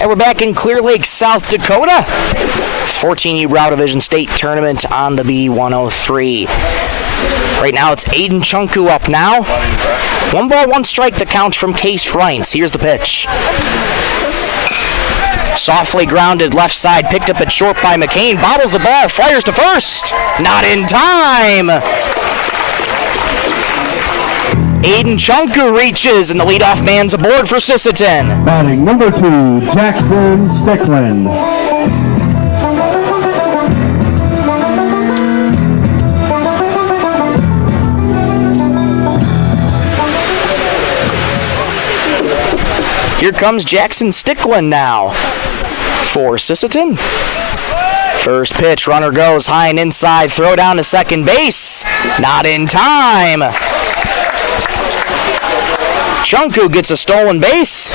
And we're back in Clear Lake, South Dakota. 14U Brow Division State Tournament on the B103. Right now it's Aiden Chunku up now. 1 ball, 1 strike the count from Case Reintz. Here's the pitch. Softly grounded left side, picked up at short by McCain. Bobbles the ball, fires to first. Not in time. Aiden Chunku reaches, and the leadoff man's aboard for Sisseton. Batting number 2, Jackson Stickland. Here comes Jackson Stickland now for Sisseton. First pitch, runner goes high and inside, throw down to second base. Not in time. Chunku gets a stolen base,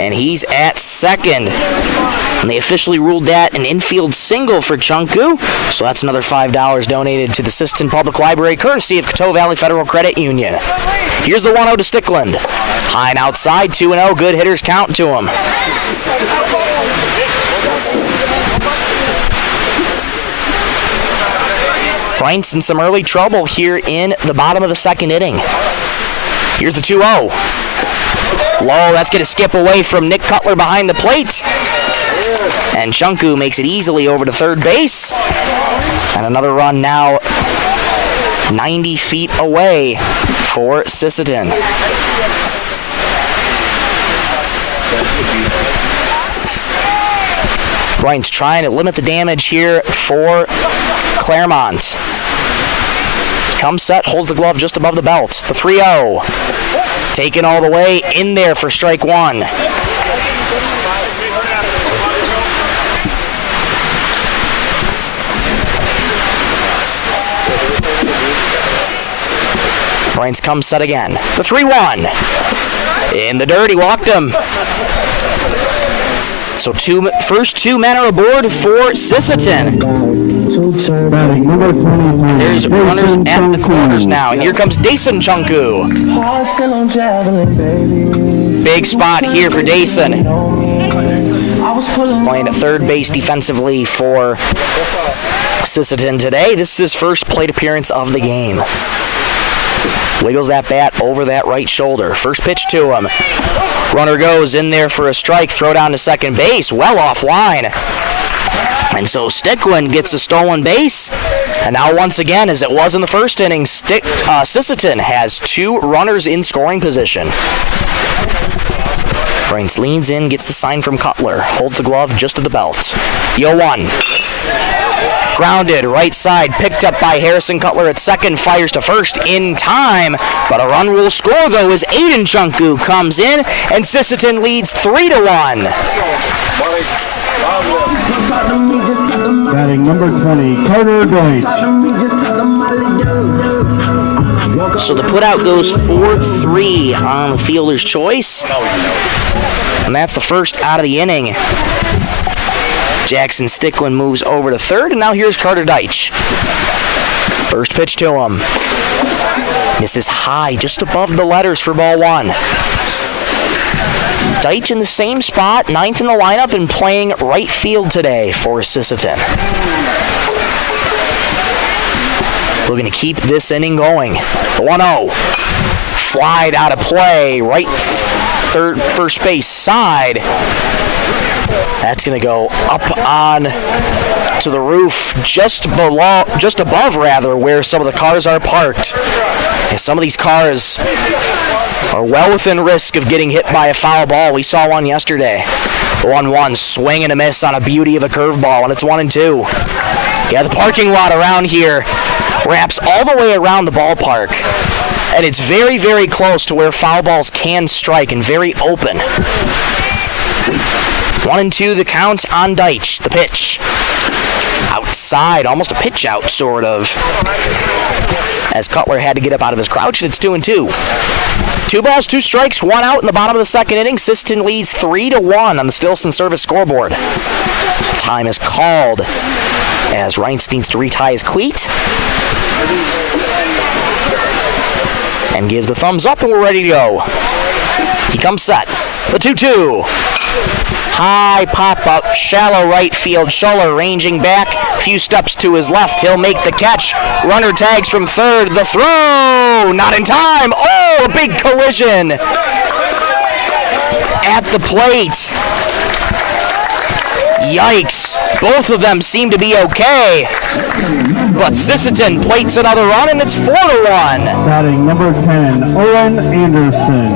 and he's at second. And they officially ruled that an infield single for Chunku, so that's another $5 donated to the Sisseton Public Library, courtesy of Coteau Valley Federal Credit Union. Here's the 1-0 to Stickland. High and outside, 2-0, good hitters count to him. Reintz in some early trouble here in the bottom of the second inning. Here's the 2-0. Low, that's going to skip away from Nick Cutler behind the plate. And Chunku makes it easily over to third base. And another run now 90 feet away for Sisseton. Reintz trying to limit the damage here for Claremont. Comes set, holds the glove just above the belt. The 3-0. Taken all the way in there for strike 1. Reintz comes set again. The 3-1. In the dirt, he walked him. So first two men are aboard for Sisseton. There's runners at the corners now, and here comes Dason Chunku. Big spot here for Dason. Playing at third base defensively for Sisseton today. This is his first plate appearance of the game. Wiggles that bat over that right shoulder. First pitch to him. Runner goes in there for a strike. Throw down to second base. Well offline. And so Stickland gets a stolen base. And now once again, as it was in the first inning, Sisseton has 2 runners in scoring position. Reintz leans in, gets the sign from Cutler. Holds the glove just at the belt. 0-1. Grounded, right side, picked up by Harrison Cutler at second, fires to first in time. But a run will score, though, as Aiden Chunku comes in, and Sisseton leads 3-1. Batting number 20, Carter Deutsch. So the putout goes 4-3 on the fielder's choice. And that's the first out of the inning. Jackson Stickland moves over to third, and now here's Carter Deitch. First pitch to him. Misses high, just above the letters for ball 1. Deitch in the same spot, 9th in the lineup, and playing right field today for Sisseton. Looking to keep this inning going. The 1-0. Flied out of play, right first base side. That's going to go up on to the roof just above where some of the cars are parked. And some of these cars are well within risk of getting hit by a foul ball. We saw one yesterday. 1-1, swing and a miss on a beauty of a curveball, and it's 1-2. Yeah, the parking lot around here wraps all the way around the ballpark, and it's very, very close to where foul balls can strike and very open. 1-2 the count on Deitch. The pitch. Outside, almost a pitch out, sort of. As Cutler had to get up out of his crouch, and it's 2-2. 2 balls, 2 strikes, 1 out in the bottom of the second inning. Sisseton leads 3-1 on the Stilson service scoreboard. Time is called as Reintz needs to retie his cleat. And gives the thumbs up, and we're ready to go. He comes set. The 2-2. High pop-up, shallow right field. Schuller ranging back, few steps to his left. He'll make the catch. Runner tags from third. The throw! Not in time. Oh, a big collision at the plate. Yikes. Both of them seem to be okay. But Sisseton plates another run, and it's 4-1. Batting number 10, Owen Anderson.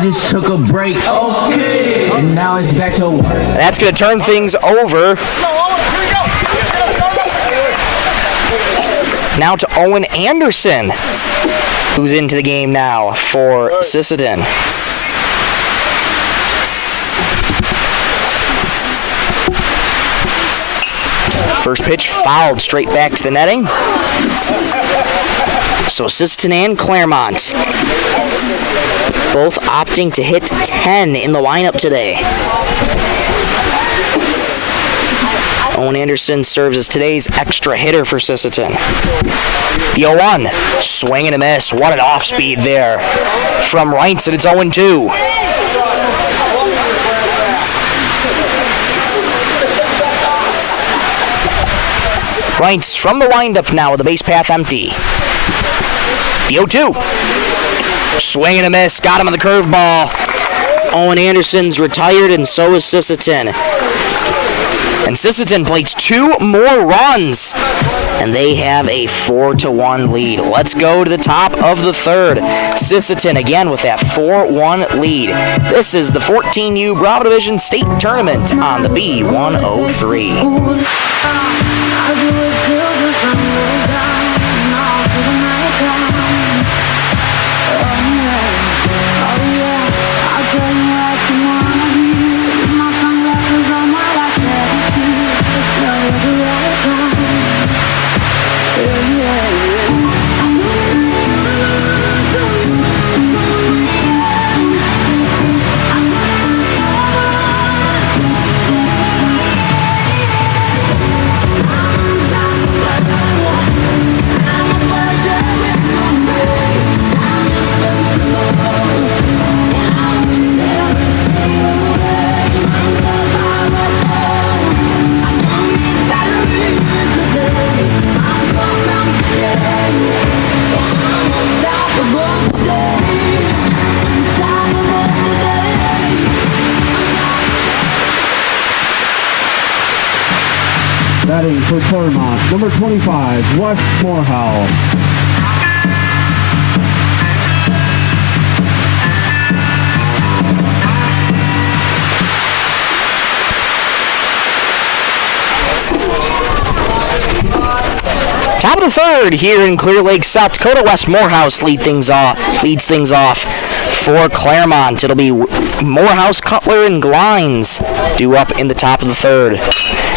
Just took a break. Okay. And now it's back to. That's going to turn things over. Now to Owen Anderson, who's into the game now for Sisseton. First pitch fouled straight back to the netting. So Sisseton and Claremont both opting to hit 10 in the lineup today. Owen Anderson serves as today's extra hitter for Sisseton. The 0-1, swing and a miss. What an off-speed there from Reintz, and it's 0-2. Reintz from the windup now with the base path empty. The 0-2. Swing and a miss. Got him on the curveball. Owen Anderson's retired, and so is Sisseton. And Sisseton plates 2 more runs, and they have a 4-1 lead. Let's go to the top of the third. Sisseton again with that 4-1 lead. This is the 14U Bravo Division State Tournament on the B103. Batting for Claremont, number 25, Wes Morehouse. Top of the third here in Clear Lake, South Dakota. Wes Morehouse leads things off for Claremont. It'll be Morehouse, Cutler, and Glines due up in the top of the third.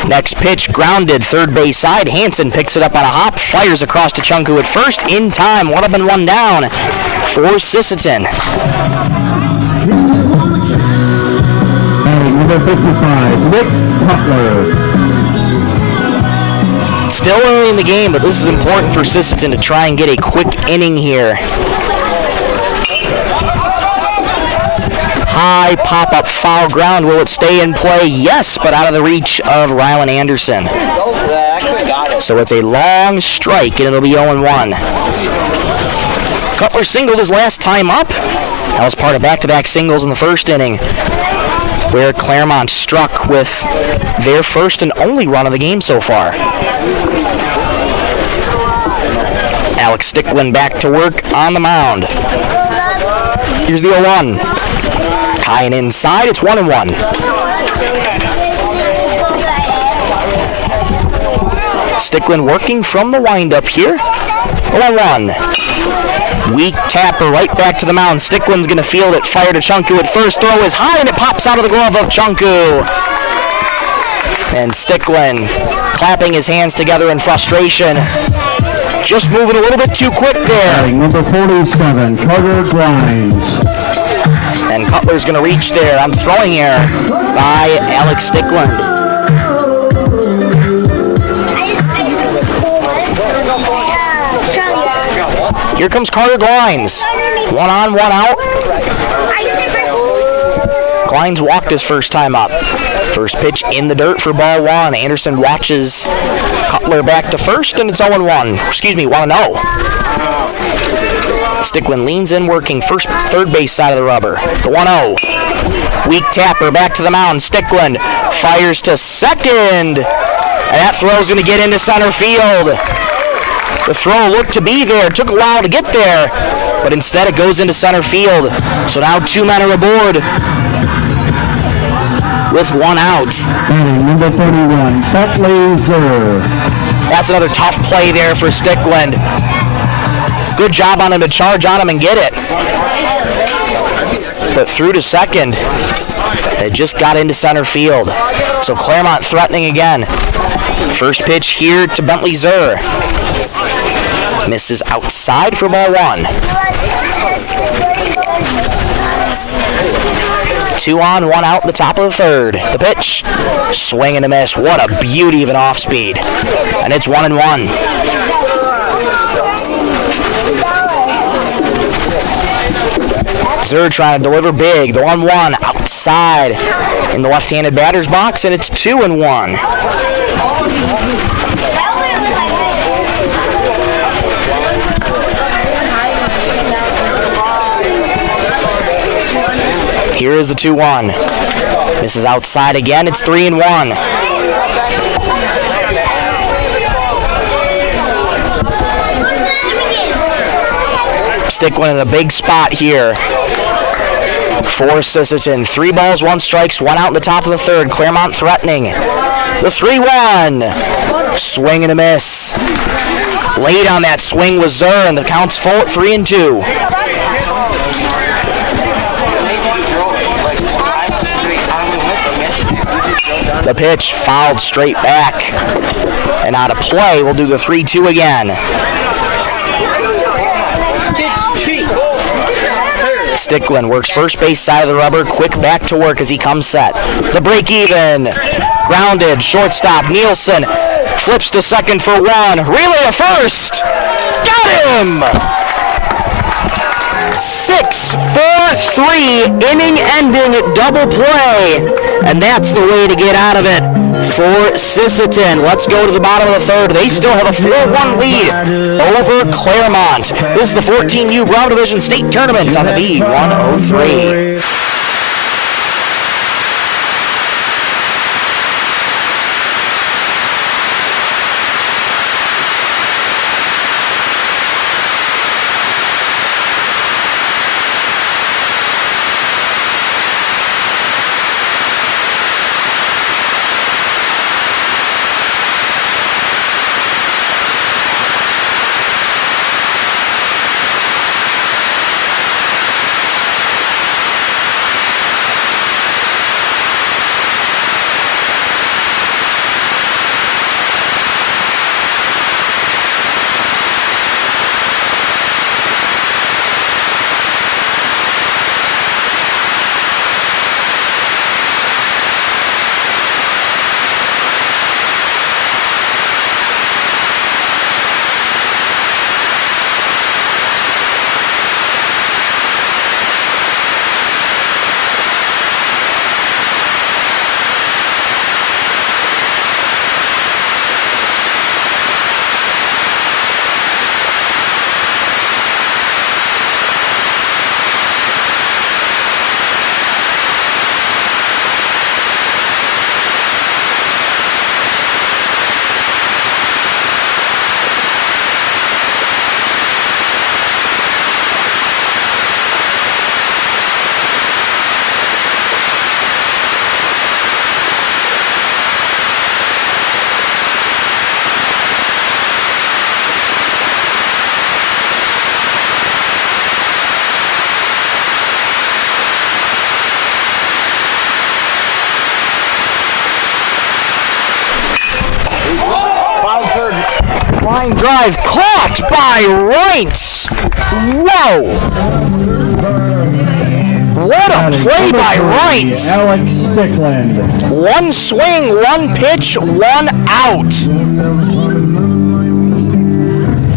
Next pitch, grounded, third base side. Hansen picks it up on a hop, fires across to Chunku at first, in time. 1 up and 1 down for Sisseton. Number 55, Nick Cutler. Still early in the game, but this is important for Sisseton to try and get a quick inning here. High pop-up foul ground. Will it stay in play? Yes, but out of the reach of Rylan Anderson. Go for that. I could have got it. So it's a long strike, and it'll be 0-1. Cutler singled his last time up. That was part of back-to-back singles in the first inning, where Claremont struck with their first and only run of the game so far. Alex Stickland back to work on the mound. Here's the 0-1. High and inside, it's 1-1. Stickland working from the windup here. 0-1. Weak tapper right back to the mound. Stickland's going to field it. Fire to Chunku at first. Throw is high and it pops out of the glove of Chunku. And Stickland clapping his hands together in frustration. Just moving a little bit too quick there. Number 47, Carter Grimes. And Cutler's going to reach there on throwing error by Alex Stickland. Here comes Carter Glines. 1 on, 1 out. Glines walked his first time up. First pitch in the dirt for ball 1. Anderson watches Cutler back to first, and it's 0-1. Excuse me, 1-0. Stickland leans in, working third base side of the rubber. The 1-0. Weak tapper back to the mound. Stickland fires to second. And that throw's going to get into center field. The throw looked to be there. Took a while to get there, but instead it goes into center field. So now 2 men are aboard with 1 out. Number 31, Bentley Zur. That's another tough play there for Stickland. Good job on him to charge on him and get it. But through to second, it just got into center field. So Claremont threatening again. First pitch here to Bentley Zur. Misses outside for ball 1. 2 on, 1 out in the top of the third. The pitch, swing and a miss. What a beauty of an off speed. And it's 1-1. Zur trying to deliver big. The 1-1 outside in the left-handed batter's box, and it's 2-1. Here is the 2-1. This is outside again. It's 3-1. Stickland in a big spot here for Sisseton. 3 balls, 1 strikes, 1 out in the top of the third. Claremont threatening. The 3-1. Swing and a miss. Late on that swing was Zur, and the count's full at 3-2. The pitch fouled straight back and out of play. We'll do the 3-2 again. Stickland works first base side of the rubber. Quick back to work as he comes set. The break even. Grounded. Shortstop Nielsen flips to second for 1. Relay to first. Got him! 6-4-3 inning-ending double play, and that's the way to get out of it for Sisseton. Let's go to the bottom of the third. They still have a 4-1 lead over Claremont. This is the 14U Brown Division State Tournament on the B103. Line drive caught by Reintz. Whoa! What a play by Reintz. Alex Stickland. One swing, one pitch, one out.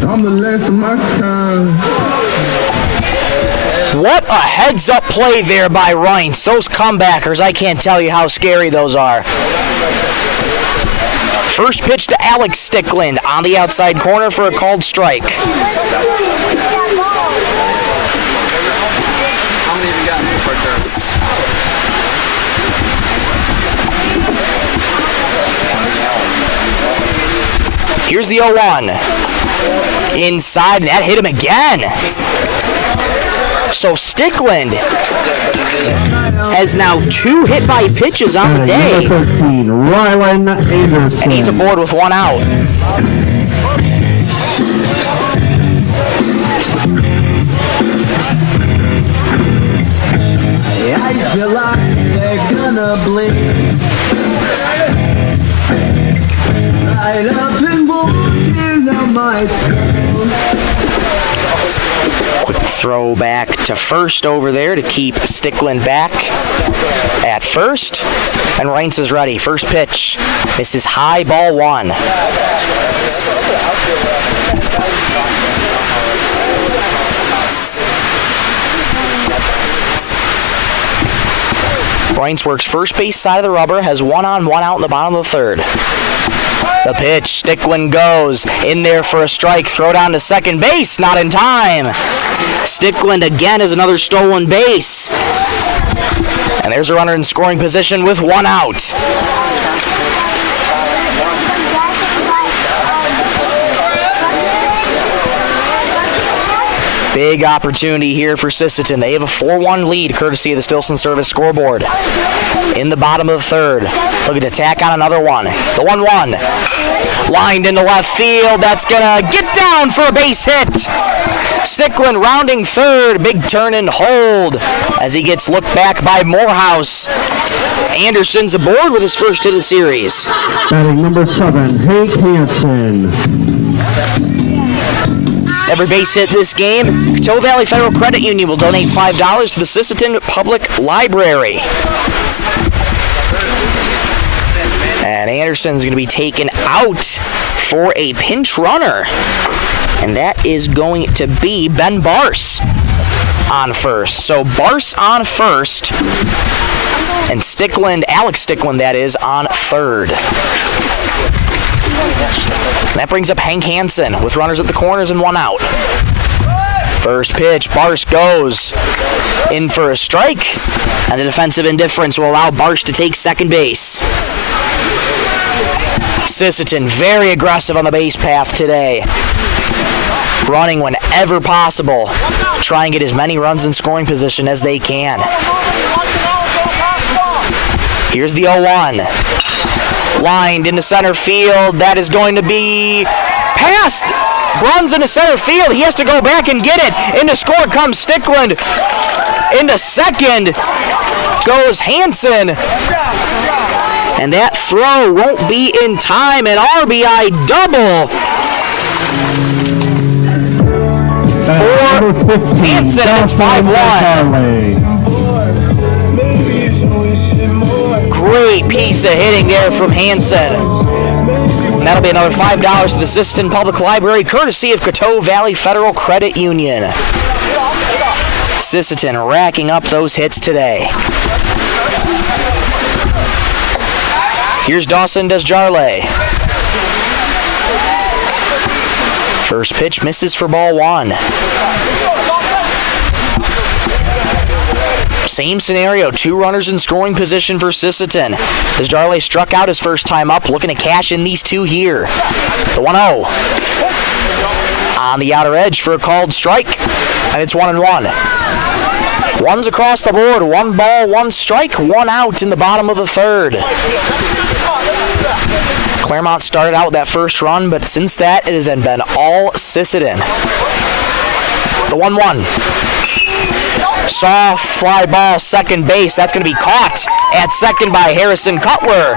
I'm the last of my time. What a heads-up play there by Reintz. Those comebackers, I can't tell you how scary those are. First pitch to Alex Stickland on the outside corner for a called strike. How many have you gotten so far, Charlie? Here's the 0-1. Inside, and that hit him again. So Stickland has now 2 hit-by pitches on the day. Number 13, Rylan Anderson. And he's aboard with 1 out. I feel like they're gonna blink. Right up and walking on my toes. Quick throw back to first over there to keep Stickland back at first. And Reintz is ready. First pitch. This is high, ball 1. Reintz works first base side of the rubber, has 1 on, 1 out in the bottom of the 3rd. The pitch, Stickland goes in there for a strike, throw down to second base, not in time. Stickland again is another stolen base. And there's a runner in scoring position with 1 out. Big opportunity here for Sisseton. They have a 4-1 lead courtesy of the Stilson Service scoreboard. In the bottom of the 3rd. Looking to tack on another one. The 1-1. Lined into left field. That's going to get down for a base hit. Stickland rounding 3rd. Big turn and hold as he gets looked back by Morehouse. Anderson's aboard with his first hit of the series. Batting number 7, Hank Hansen. Every base hit this game, Coteau Valley Federal Credit Union will donate $5 to the Sisseton Public Library. And Anderson's going to be taken out for a pinch runner. And that is going to be Ben Barse on first. So Barse on first, and Stickland, Alex Stickland that is, on 3rd. That brings up Hank Hansen with runners at the corners and 1 out. First pitch, Barse goes in for a strike, and the defensive indifference will allow Barse to take second base. Sisseton very aggressive on the base path today, running whenever possible, try and get as many runs in scoring position as they can. Here's the 0-1. Lined into center field. That is going to be past. Runs into center field. He has to go back and get it. Into score comes Stickland. Into second goes Hansen. And that throw won't be in time. An RBI double for Hansen. It's 5-1. Great piece of hitting there from Hansen. And that'll be another $5 to the Sisseton Public Library, courtesy of Coteau Valley Federal Credit Union. Sisseton racking up those hits today. Here's Dawson Desjarlais. First pitch misses for ball 1. Same scenario, 2 runners in scoring position for Sisseton. Desjarlais struck out his first time up, looking to cash in these 2 here. The 1-0. On the outer edge for a called strike, and it's 1-1. One's across the board, 1 ball, 1 strike, 1 out in the bottom of the 3rd. Claremont started out with that first run, but since that, it has been all Sisseton. The 1-1. Soft fly ball, second base. That's going to be caught at second by Harrison Cutler.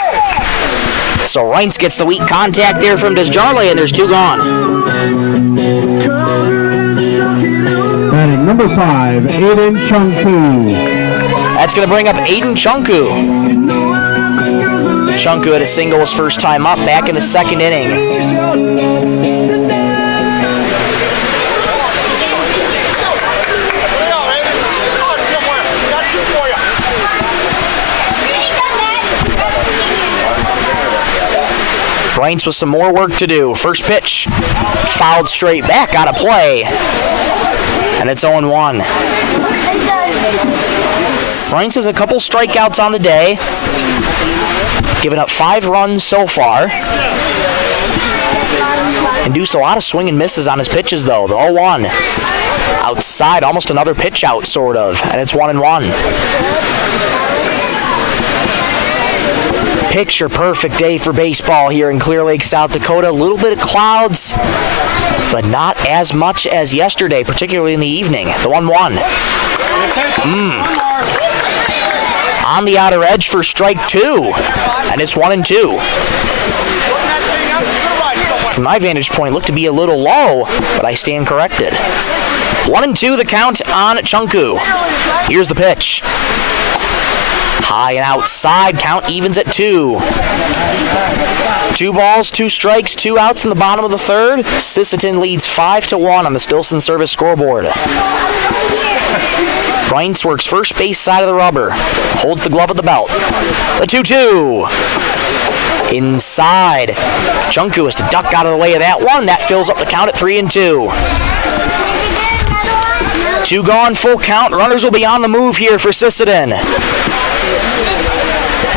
So Reince gets the weak contact there from Desjarlais, and there's 2 gone. Batting number 5, Aiden Chunku. That's going to bring up Aiden Chunku. Chunku had a single his first time up back in the 2nd inning. Reince with some more work to do. First pitch, fouled straight back, out of play. And it's 0-1. Reince has a couple strikeouts on the day, giving up 5 runs so far. Induced a lot of swing and misses on his pitches, though. The 0-1. Outside, almost another pitch out, sort of. And it's 1-1. Picture perfect day for baseball here in Clear Lake, South Dakota. A little bit of clouds, but not as much as yesterday, particularly in the evening. The 1-1. On the outer edge for strike 2, and it's 1-2. From my vantage point, looked to be a little low, but I stand corrected. 1-2 the count on Chunku. Here's the pitch. High and outside, count evens at 2. 2 balls, 2 strikes, 2 outs in the bottom of the 3rd. Sisseton leads 5-1 on the Stilson Service scoreboard. Reince works first base side of the rubber. Holds the glove at the belt. The 2-2. Inside. Chunku has to duck out of the way of that one. That fills up the count at 3-2. 2 gone, full count. Runners will be on the move here for Sisseton.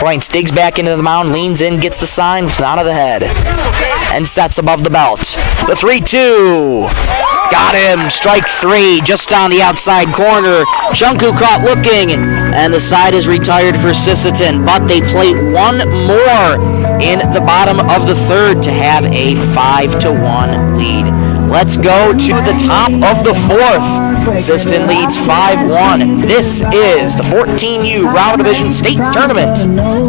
Reince digs back into the mound, leans in, gets the sign with an out of the head, and sets above the belt. The 3-2. Got him. Strike 3 just on the outside corner. Chunku caught looking, and the side is retired for Sisseton, but they play 1 more in the bottom of the 3rd to have a 5-1 lead. Let's go to the top of the 4th. Sisseton leads 5-1. This is the 14U Round Division State Tournament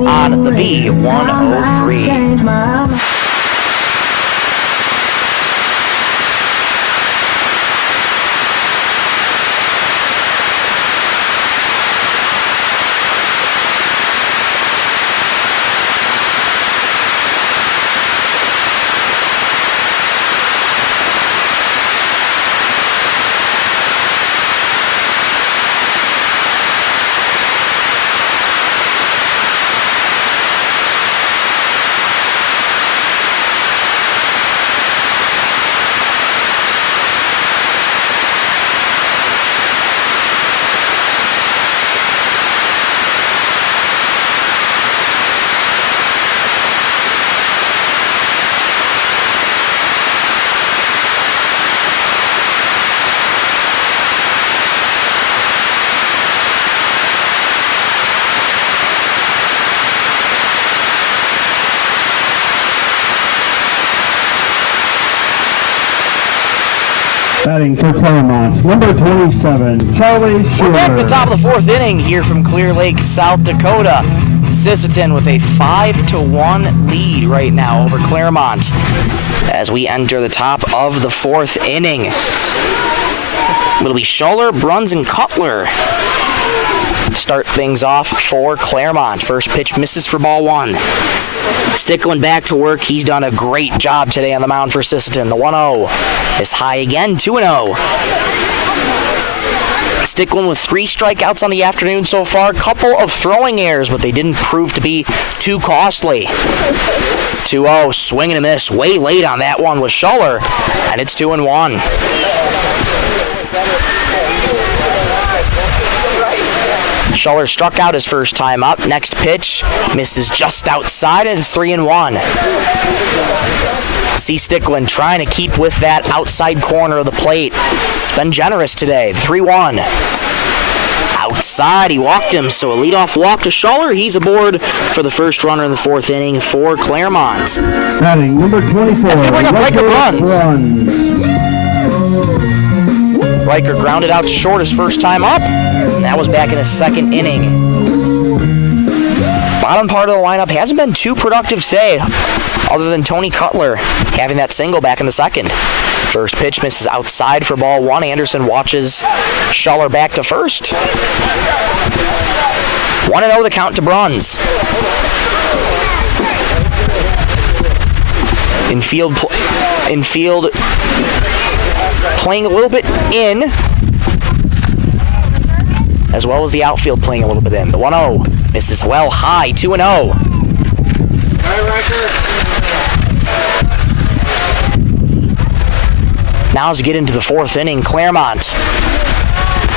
on the B103. Batting for Claremont, number 27, Charlie Schuler. We're back at the top of the 4th inning here from Clear Lake, South Dakota. Sisseton with a 5-1 lead right now over Claremont as we enter the top of the 4th inning. It'll be Schuler, Bruns, and Cutler start things off for Claremont. First pitch misses for ball 1. Stickland back to work. He's done a great job today on the mound for Sisseton. The 1-0 is high again, 2-0. Stickland with 3 strikeouts on the afternoon so far. Couple of throwing errors, but they didn't prove to be too costly. 2-0, swing and a miss. Way late on that one was Schuler, and it's 2-1. Schuler struck out his first time up. Next pitch misses just outside, and it's 3-1. See Stickland trying to keep with that outside corner of the plate. Been generous today. 3-1. Outside, he walked him, so a leadoff walk to Schuler. He's aboard for the first runner in the 4th inning for Claremont. Batting number 24. That's going to bring up Riker Bruns. Riker grounded out to short his first time up. And that was back in his 2nd inning. bottom part of the lineup hasn't been too productive today, other than Tony Cutler having that single back in the second. First pitch misses outside for ball one. Anderson watches Schuller back to first. 1-0 the count to Bruns. Infield playing a little bit in, as well as the outfield playing a little bit in. The 1-0 misses well high, 2-0. Now as we get into the fourth inning, Claremont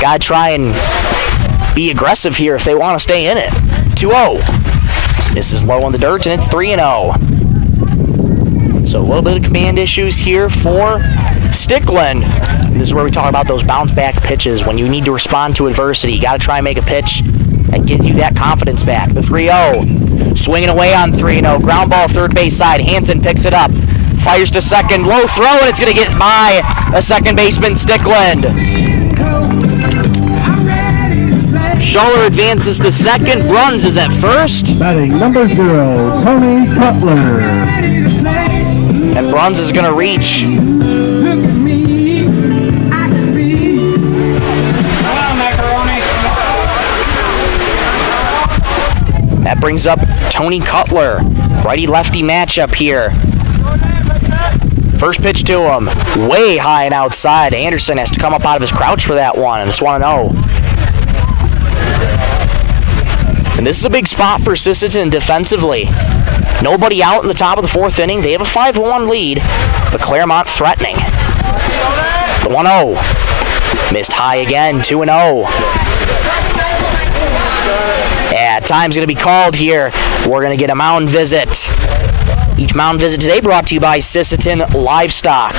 got to try and be aggressive here if they want to stay in it. 2-0. Misses low on the dirt, and it's 3-0. So a little bit of command issues here for Stickland. This is where we talk about those bounce back pitches. When you need to respond to adversity, you got to try and make a pitch that gives you that confidence back. The 3-0. Swinging away on 3-0. Ground ball third base side. Hansen picks it up. Fires to second. Low throw, and it's going to get by a second baseman, Stickland. Schuller advances to second. Bruns is at first. Batting number 0, Tony Cutler. And Bruns is going to reach. That brings up Tony Cutler. Righty-lefty matchup here. First pitch to him. Way high and outside. Anderson has to come up out of his crouch for that one, and it's 1-0. And this is a big spot for Sisseton defensively. Nobody out in the top of the fourth inning. They have a 5-1 lead, but Claremont threatening. The 1-0. Missed high again, 2-0. Yeah, time's going to be called here. We're going to get a mound visit. Each mound visit today brought to you by Sisseton Livestock.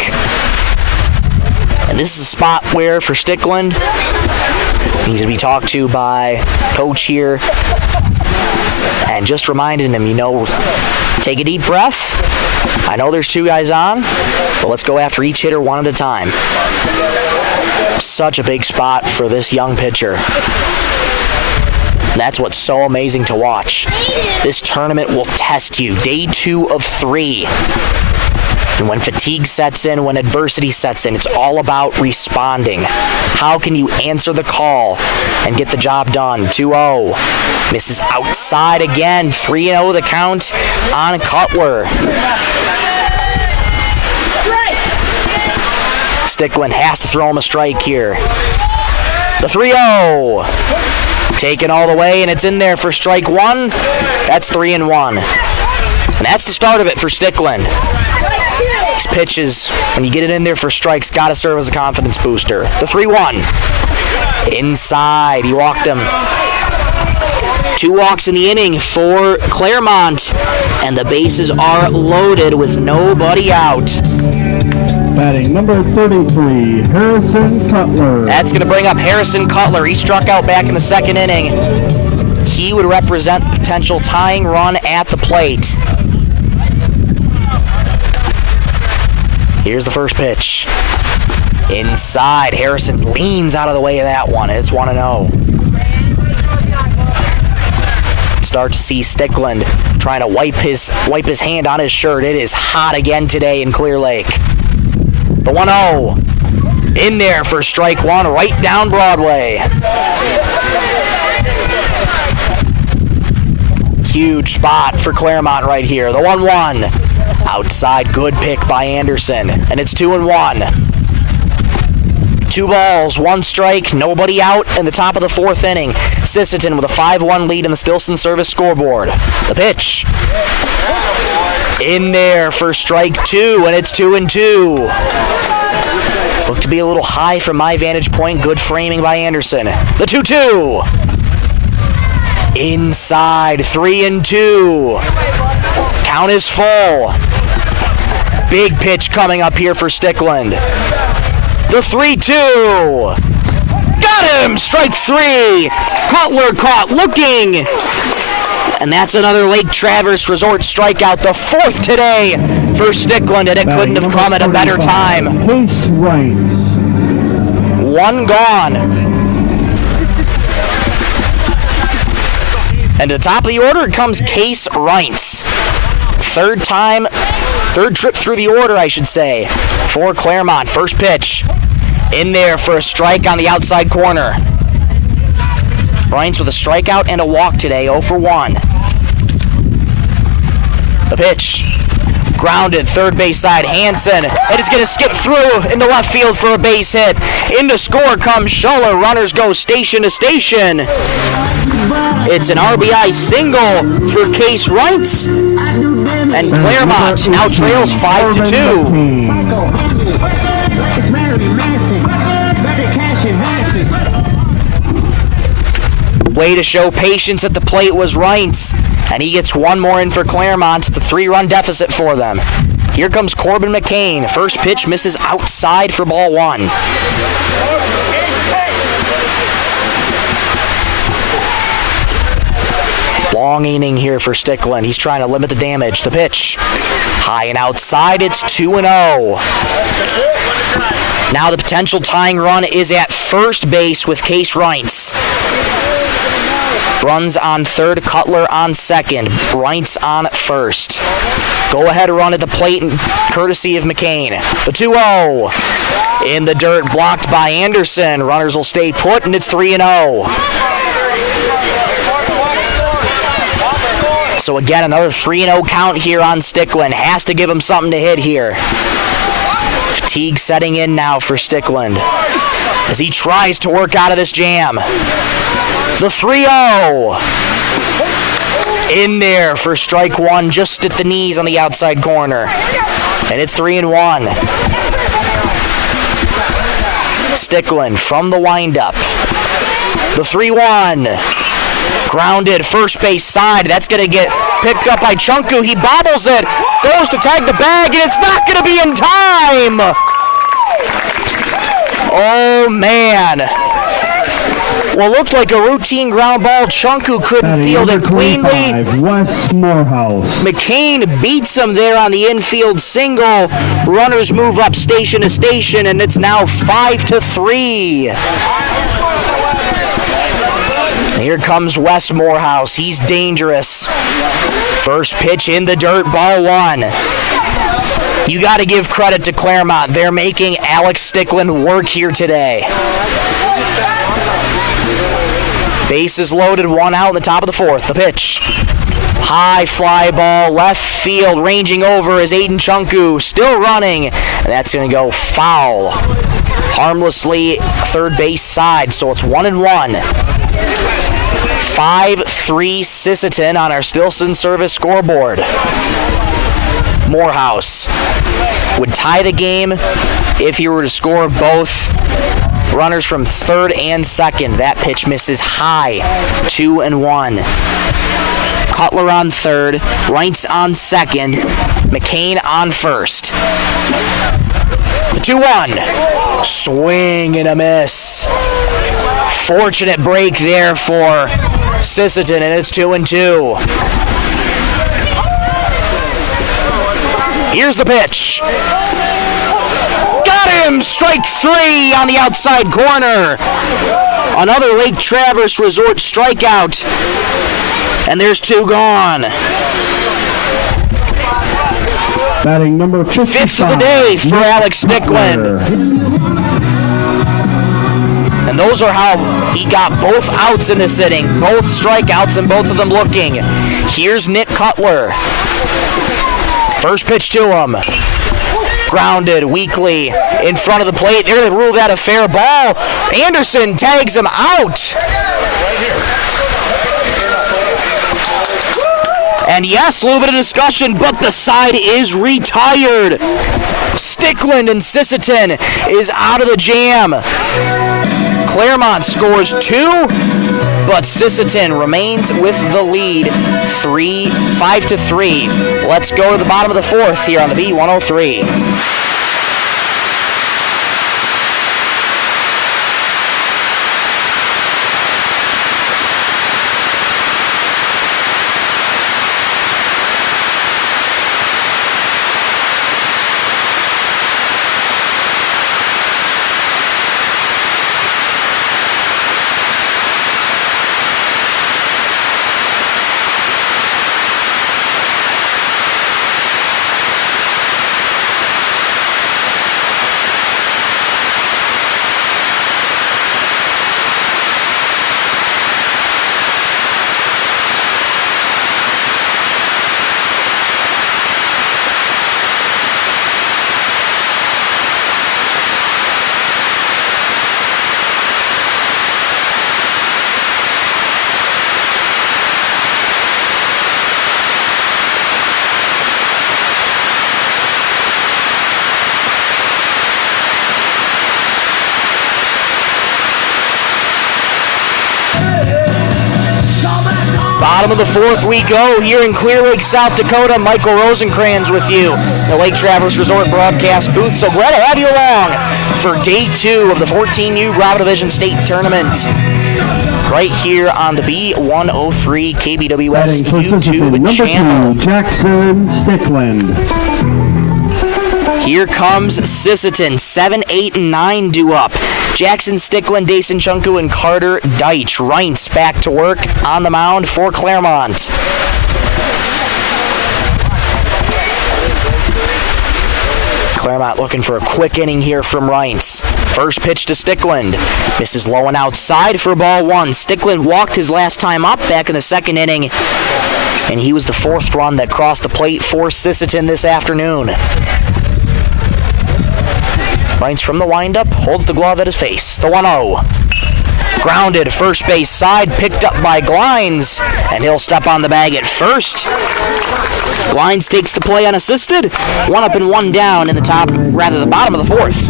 And this is a spot where, for Stickland, he's going to be talked to by coach here. And just reminding him, take a deep breath. I know there's two guys on, but let's go after each hitter one at a time. Such a big spot for this young pitcher. That's what's so amazing to watch. This tournament will test you. Day 2 of 3. And when fatigue sets in, when adversity sets in, it's all about responding. How can you answer the call and get the job done? 2-0. Misses outside again. 3-0 the count on Cutler. Stickland has to throw him a strike here. The 3-0. Taken all the way, and it's in there for strike one. That's 3-1. And that's the start of it for Stickland. These pitches, when you get it in there for strikes, got to serve as a confidence booster. The 3-1. Inside. He walked him. 2 walks in the inning for Claremont. And the bases are loaded with nobody out. Batting number 33, Harrison Cutler. That's going to bring up Harrison Cutler. He struck out back in the second inning. He would represent the potential tying run at the plate. Here's the first pitch. Inside. Harrison leans out of the way of that one. It's 1-0. Start to see Stickland trying to wipe his hand on his shirt. It is hot again today in Clear Lake. The 1-0. In there for strike one, right down Broadway. Huge spot for Claremont right here. The 1-1. Outside, good pick by Anderson. And it's 2-1. 2 balls, 1 strike, nobody out in the top of the fourth inning. Sisseton with a 5-1 lead in the Stilson Service scoreboard. The pitch. In there for strike 2, and it's 2-2. Looked to be a little high from my vantage point. Good framing by Anderson. The 2-2. Inside, 3-2. Count is full. Big pitch coming up here for Stickland. The 3-2. Got him! Strike 3. Cutler caught looking. And that's another Lake Traverse Resort strikeout, the 4th today for Stickland, and it couldn't have come at a better time. Case Wright. 1 gone. And to the top of the order comes Case Reintz. Third trip through the order, I should say, for Claremont. First pitch in there for a strike on the outside corner. Reintz with a strikeout and a walk today, 0 for 1. The pitch, grounded, third base side, Hansen, and it's going to skip through into left field for a base hit. Into score comes Schuller. Runners go station to station. It's an RBI single for Case Reintz, and Claremont now trails 5-2. Way to show patience at the plate was Reintz, and he gets one more in for Claremont. It's a 3-run deficit for them. Here comes Corbin McCain. First pitch misses outside for ball 1. Long inning here for Stickland. He's trying to limit the damage. The pitch, high and outside. It's 2-0. Now the potential tying run is at first base with Case Reintz. Runs on third, Cutler on second, Reintz on first. Go ahead run at the plate, courtesy of McCain. The 2-0 in the dirt, blocked by Anderson. Runners will stay put, and it's 3-0. So again, another 3-0 count here on Stickland. Has to give him something to hit here. Fatigue setting in now for Stickland as he tries to work out of this jam. The 3-0 in there for strike 1, just at the knees on the outside corner. And it's 3-1. Stickland from the windup. The 3-1. Grounded, first base side. That's going to get picked up by Chunku. He bobbles it, goes to tag the bag, and it's not going to be in time. Oh, man. What looked like a routine ground ball, Chunku couldn't field it cleanly. Wes Morehouse. McCain beats him there on the infield single. Runners move up station to station, and it's now 5-3. Here comes Wes Morehouse. He's dangerous. First pitch in the dirt, ball 1. You got to give credit to Claremont. They're making Alex Stickland work here today. Bases loaded, 1 out in the top of the 4th. The pitch. High fly ball, left field, ranging over is Aiden Chunku, still running, and that's going to go foul. Harmlessly, third base side, so it's 1-1. 5-3 Sisseton on our Stilson service scoreboard. Morehouse would tie the game if he were to score both runners from third and second. That pitch misses high, 2-1. Cutler on third, Reintz on second, McCain on first. The 2-1, swing and a miss. Fortunate break there for Sisseton, and it's 2-2. Here's the pitch. Got him! Strike 3 on the outside corner. Another Lake Traverse Resort strikeout. And there's 2 gone. Batting number 55. 5th of the day for Alex Stickland. And those are how he got both outs in this inning. Both strikeouts and both of them looking. Here's Nick Cutler. First pitch to him. Grounded weakly in front of the plate. They're going to rule that a fair ball. Anderson tags him out. And yes, a little bit of discussion, but the side is retired. Stickland and Sisseton is out of the jam. Claremont scores 2, but Sisseton remains with the lead, 5-3. Let's go to the bottom of the 4th here on the B103. of the fourth we go here in Clear Lake, South Dakota. Michael Rosencrans with you in the Lake Traverse Resort broadcast booth. So glad to have you along for day 2 of the 14U Bravo Division State Tournament. Right here on the B103 KBWS YouTube channel. 2, Jackson Stickland. Here comes Sisseton, 7, 8, and 9 due up. Jackson Stickland, Dason Chunku, and Carter Deitch. Reince back to work on the mound for Claremont. Claremont looking for a quick inning here from Reince. First pitch to Stickland. Misses low and outside for ball 1. Stickland walked his last time up back in the second inning, and he was the 4th run that crossed the plate for Sisseton this afternoon. Reince from the windup, holds the glove at his face. The 1-0. Grounded, first base side, picked up by Glines, and he'll step on the bag at first. Glines takes the play unassisted. 1 up and 1 down in the bottom of the 4th.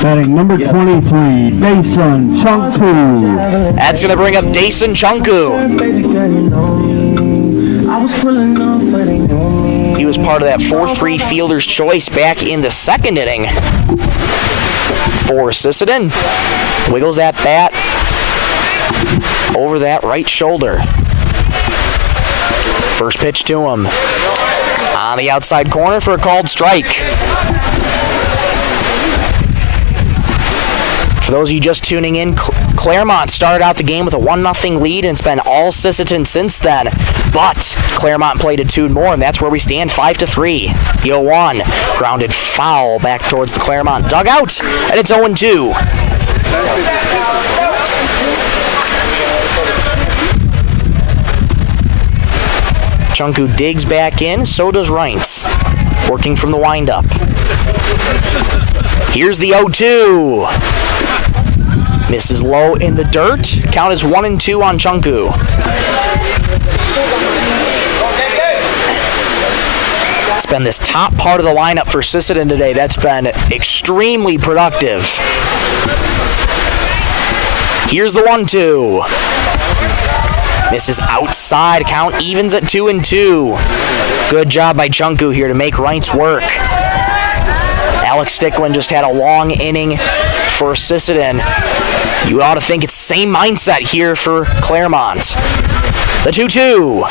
Batting number 23, Dason Chunku. That's going to bring up Dason Chunku. He was part of that 4-3 fielder's choice back in the second inning for Sisseton. Wiggles that bat over that right shoulder. First pitch to him. On the outside corner for a called strike. For those of you just tuning in, Claremont started out the game with a 1-0 lead, and it's been all Sisseton since then. But Claremont played a 2 more, and that's where we stand, 5-3. The 0-1, grounded foul back towards the Claremont dugout, and it's 0-2. Chunku digs back in, so does Reince, working from the windup. Here's the 0-2. Misses low in the dirt. Count is 1-2 on Chunku. It's been this top part of the lineup for Sisseton today that's been extremely productive. Here's the 1-2. Misses outside. Count evens at 2-2. Good job by Chunku here to make Reince work. Alex Stickland just had a long inning for Sisseton. You ought to think it's the same mindset here for Claremont. The 2-2.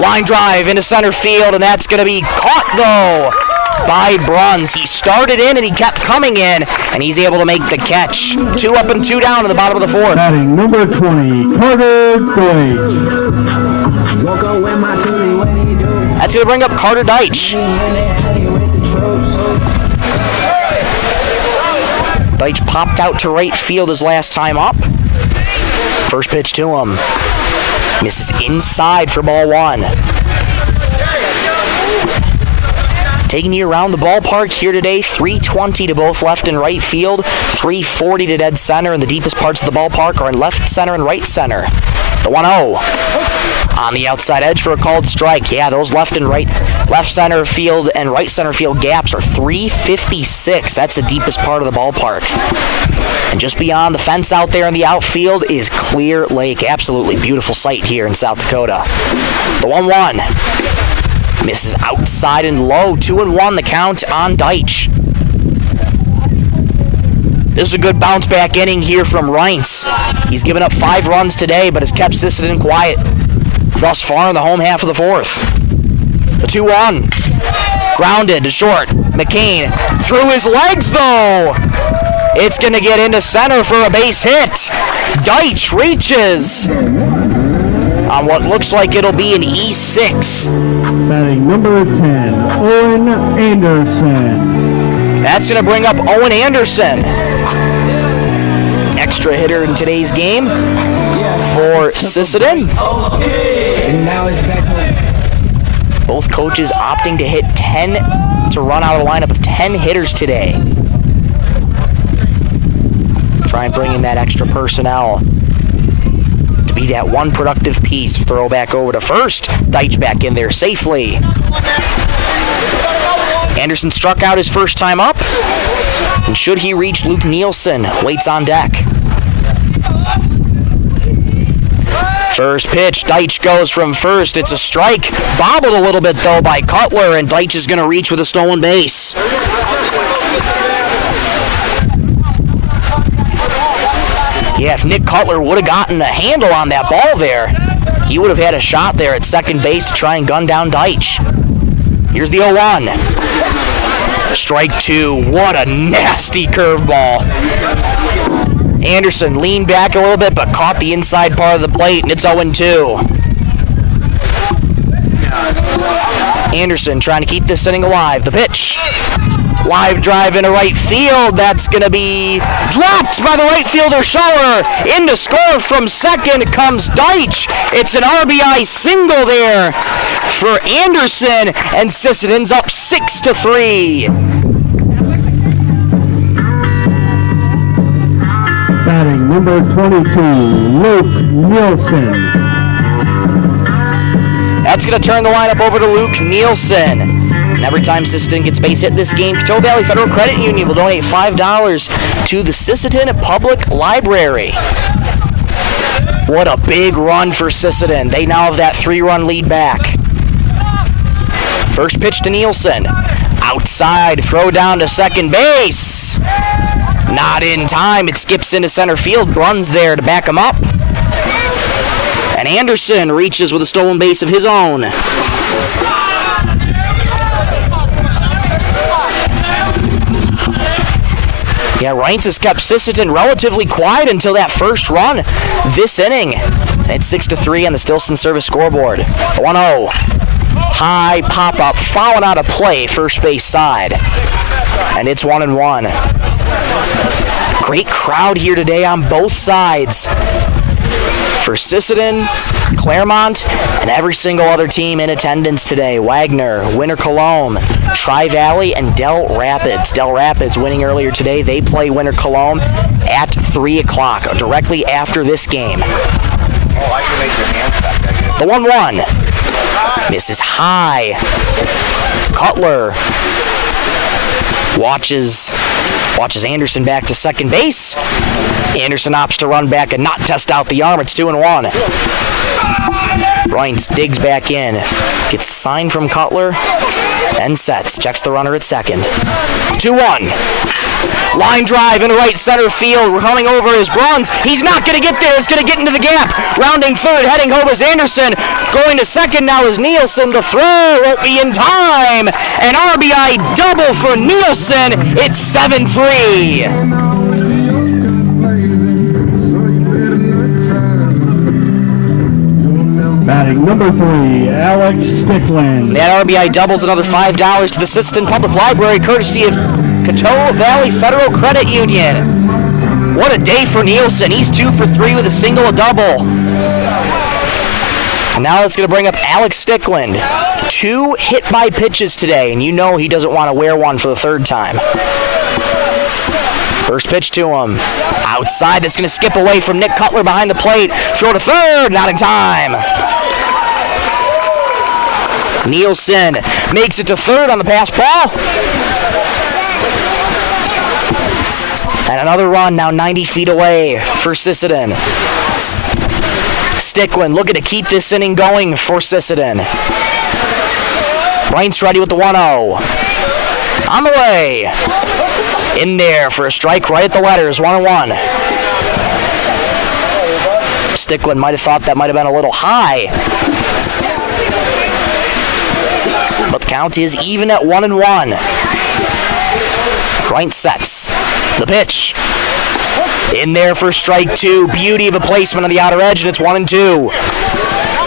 Line drive into center field, and that's going to be caught, though, by Bruns. He started in, and he kept coming in, and he's able to make the catch. 2 up and 2 down in the bottom of the 4th. Batting number 20, Carter Deitch. That's going to bring up Carter Deitch. Deitch popped out to right field his last time up. First pitch to him. Misses inside for ball 1. Taking you around the ballpark here today, 320 to both left and right field, 340 to dead center, and the deepest parts of the ballpark are in left center and right center. The 1-0. On the outside edge for a called strike. Yeah, those left center field and right center field gaps are 356. That's the deepest part of the ballpark. And just beyond the fence out there in the outfield is Clear Lake. Absolutely beautiful sight here in South Dakota. The 1-1. Misses outside and low. 2-1 the count on Deitch. This is a good bounce back inning here from Reince. He's given up 5 runs today, but has kept Sisseton quiet thus far in the home half of the 4th. The 2-1. Grounded to short. McCain through his legs, though. It's going to get into center for a base hit. Deitch reaches on what looks like it'll be an E6. Batting number 10, Owen Anderson. That's going to bring up Owen Anderson. Extra hitter in today's game for Sisseton. And now it's back to Both coaches opting to hit 10, to run out of a lineup of 10 hitters today. Try and bring in that extra personnel to be that one productive piece. Throw back over to first. Deitch back in there safely. Anderson struck out his first time up. And should he reach Luke Nielsen, waits on deck. First pitch, Deitch goes from first. It's a strike. Bobbled a little bit, though, by Cutler, and Deitch is going to reach with a stolen base. Yeah, if Nick Cutler would have gotten a handle on that ball there, he would have had a shot there at second base to try and gun down Deitch. Here's the 0-1. Strike two. What a nasty curveball. Anderson leaned back a little bit, but caught the inside part of the plate, and it's 0-2. Anderson trying to keep this inning alive. The pitch. Live drive into right field. That's going to be dropped by the right fielder, Schauer. In to score from second comes Deitch. It's an RBI single there for Anderson, and Sisseton's up 6-3. Batting number 22, Luke Nielsen. That's going to turn the lineup over to Luke Nielsen. And every time Sisseton gets base hit this game, Coteau Valley Federal Credit Union will donate $5 to the Sisseton Public Library. What a big run for Sisseton. They now have that 3-run lead back. First pitch to Nielsen. Outside, throw down to second base. Not in time. It skips into center field. Runs there to back him up. And Anderson reaches with a stolen base of his own. Yeah, Reintz has kept Sisseton relatively quiet until that first run this inning. It's 6-3 on the Stillson Service scoreboard. 1-0. High pop-up, fouling out of play, first base side. And it's 1-1. Great crowd here today on both sides. For Sisseton, Claremont, and every single other team in attendance today. Wagner, Winter Cologne, Tri-Valley, and Del Rapids. Del Rapids winning earlier today. They play Winter Cologne at 3 o'clock, directly after this game. The 1-1. Misses high. Cutler watches Anderson back to second base. Anderson opts to run back and not test out the arm. It's 2-1. Reintz digs back in. Gets signed from Cutler and sets. Checks the runner at second. 2-1. Line drive into right center field. We're coming over his Bruns. He's not going to get there. It's going to get into the gap. Rounding third, heading home is Anderson. Going to second now is Nielsen. The throw won't be in time. An RBI double for Nielsen. It's 7-3. Batting number 3, Alex Stickland. That RBI doubles another $5 to the Sisseton Public Library, courtesy of Coteau Valley Federal Credit Union. What a day for Nielsen. He's 2 for 3 with a single, a double. And now it's going to bring up Alex Stickland. 2 hit by pitches today, and you know he doesn't want to wear one for the third time. First pitch to him. Outside, that's going to skip away from Nick Cutler behind the plate. Throw to third, not in time. Nielsen makes it to third on the pass ball. And another run, now 90 feet away for Sisseton. Stickland looking to keep this inning going for Sisseton. Reintz ready with the 1-0. On the way. In there for a strike right at the letters, 1-1. Stickland might have thought that might have been a little high. But the count is even at 1-1. Reintz sets. The pitch. In there for strike 2. Beauty of a placement on the outer edge, and it's 1-2.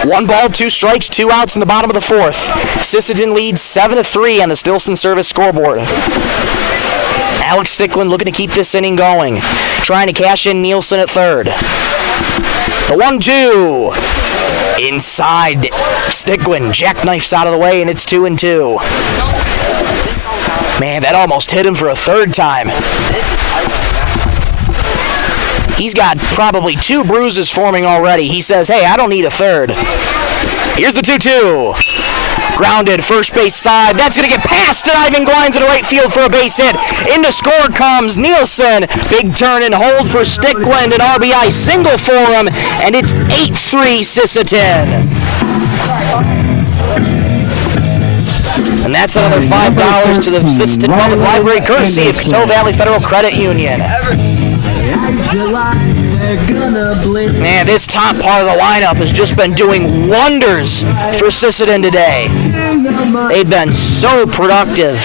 1 ball, 2 strikes, 2 outs in the bottom of the fourth. Sisseton leads 7-3 on the Stillson Service scoreboard. Alex Stickland looking to keep this inning going. Trying to cash in Nielsen at third. The 1-2. Inside. Stickland jackknifes out of the way, and it's 2-2. Man, that almost hit him for a third time. He's got probably 2 bruises forming already. He says, hey, I don't need a third. Here's the 2-2. Grounded, first base side. That's going to get past diving Glines into right field for a base hit. Into score comes Nielsen. Big turn and hold for Stickland. An RBI single for him, and it's 8-3 Sisseton. And that's another $5 to the Sisseton Public Library, courtesy of Coteau Valley Federal Credit Union. Man, this top part of the lineup has just been doing wonders for Sisseton today. They've been so productive.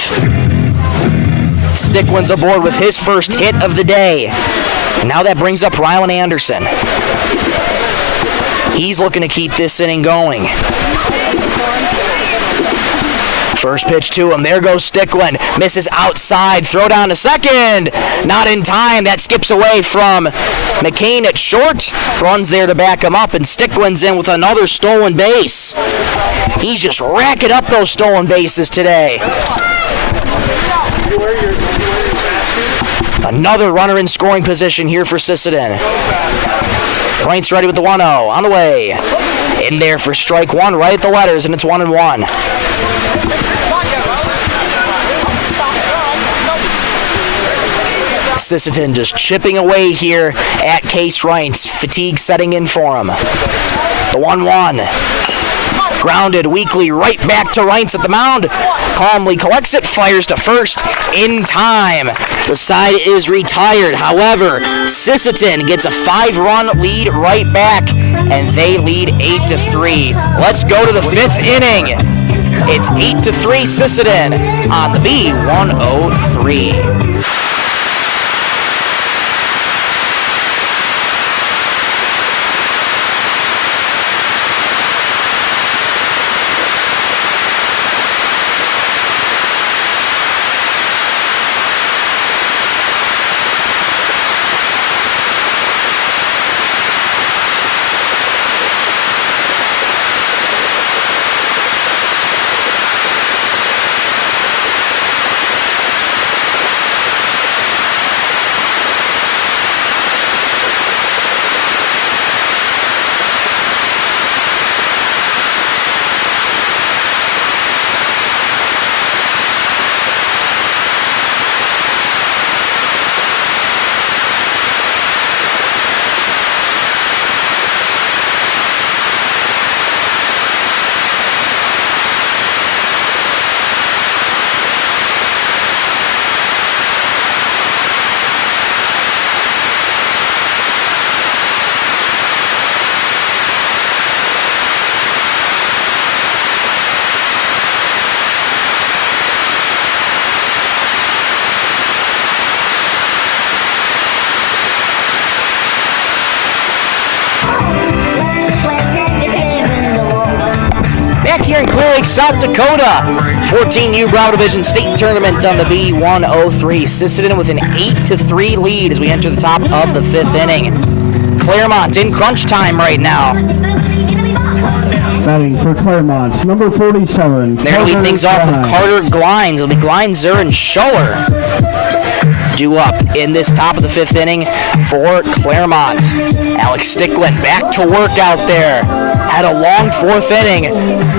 Stickland's aboard with his first hit of the day. And now that brings up Rylan Anderson. He's looking to keep this inning going. First pitch to him. There goes Stickland. Misses outside. Throw down to second. Not in time. That skips away from McCain at short. Runs there to back him up, and Stickland's in with another stolen base. He's just racking up those stolen bases today. Another runner in scoring position here for Sisseton. Points ready with the 1-0. On the way. In there for strike one, right at the letters, and it's 1-1. Sisseton just chipping away here at Case Reintz. Fatigue setting in for him. The 1-1. Grounded weakly right back to Reintz at the mound. Calmly collects it, fires to first in time. The side is retired. However, Sisseton gets a 5-run lead right back, and they lead 8-3. Let's go to the 5th inning. It's 8-3 Sisseton on the B103. Back here in Clear Lake, South Dakota, 14U Brown Division State Tournament on the B103. Sisseton with an 8-3 lead as we enter the top of the 5th inning. Claremont in crunch time right now. Batting for Claremont, number 47. They're going to lead things off with Carter Glines. It'll be Glines, Zur, and Schuller due up in this top of the 5th inning for Claremont. Alex Stickland back to work out there. Had a long 4th inning,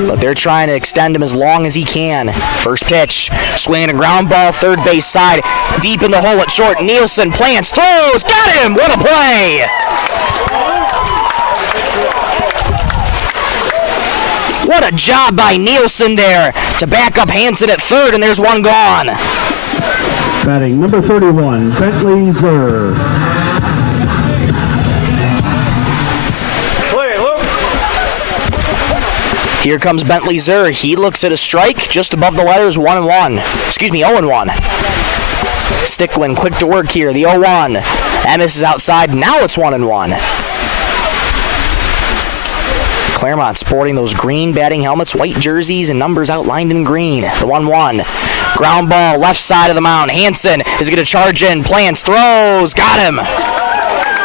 but they're trying to extend him as long as he can. First pitch, swinging a ground ball, third base side, deep in the hole at short. Nielsen plants, throws, got him! What a play! What a job by Nielsen there to back up Hansen at third, and there's one gone. Batting number 31, Bentley Zur. Here comes Bentley Zur. He looks at a strike just above the letters, 1-1. Excuse me, 0-1. Stickland quick to work here, the 0-1. Ennis is outside, now it's 1-1. Claremont sporting those green batting helmets, white jerseys, and numbers outlined in green. The 1-1. Ground ball, left side of the mound. Hansen is going to charge in, plants, throws, got him.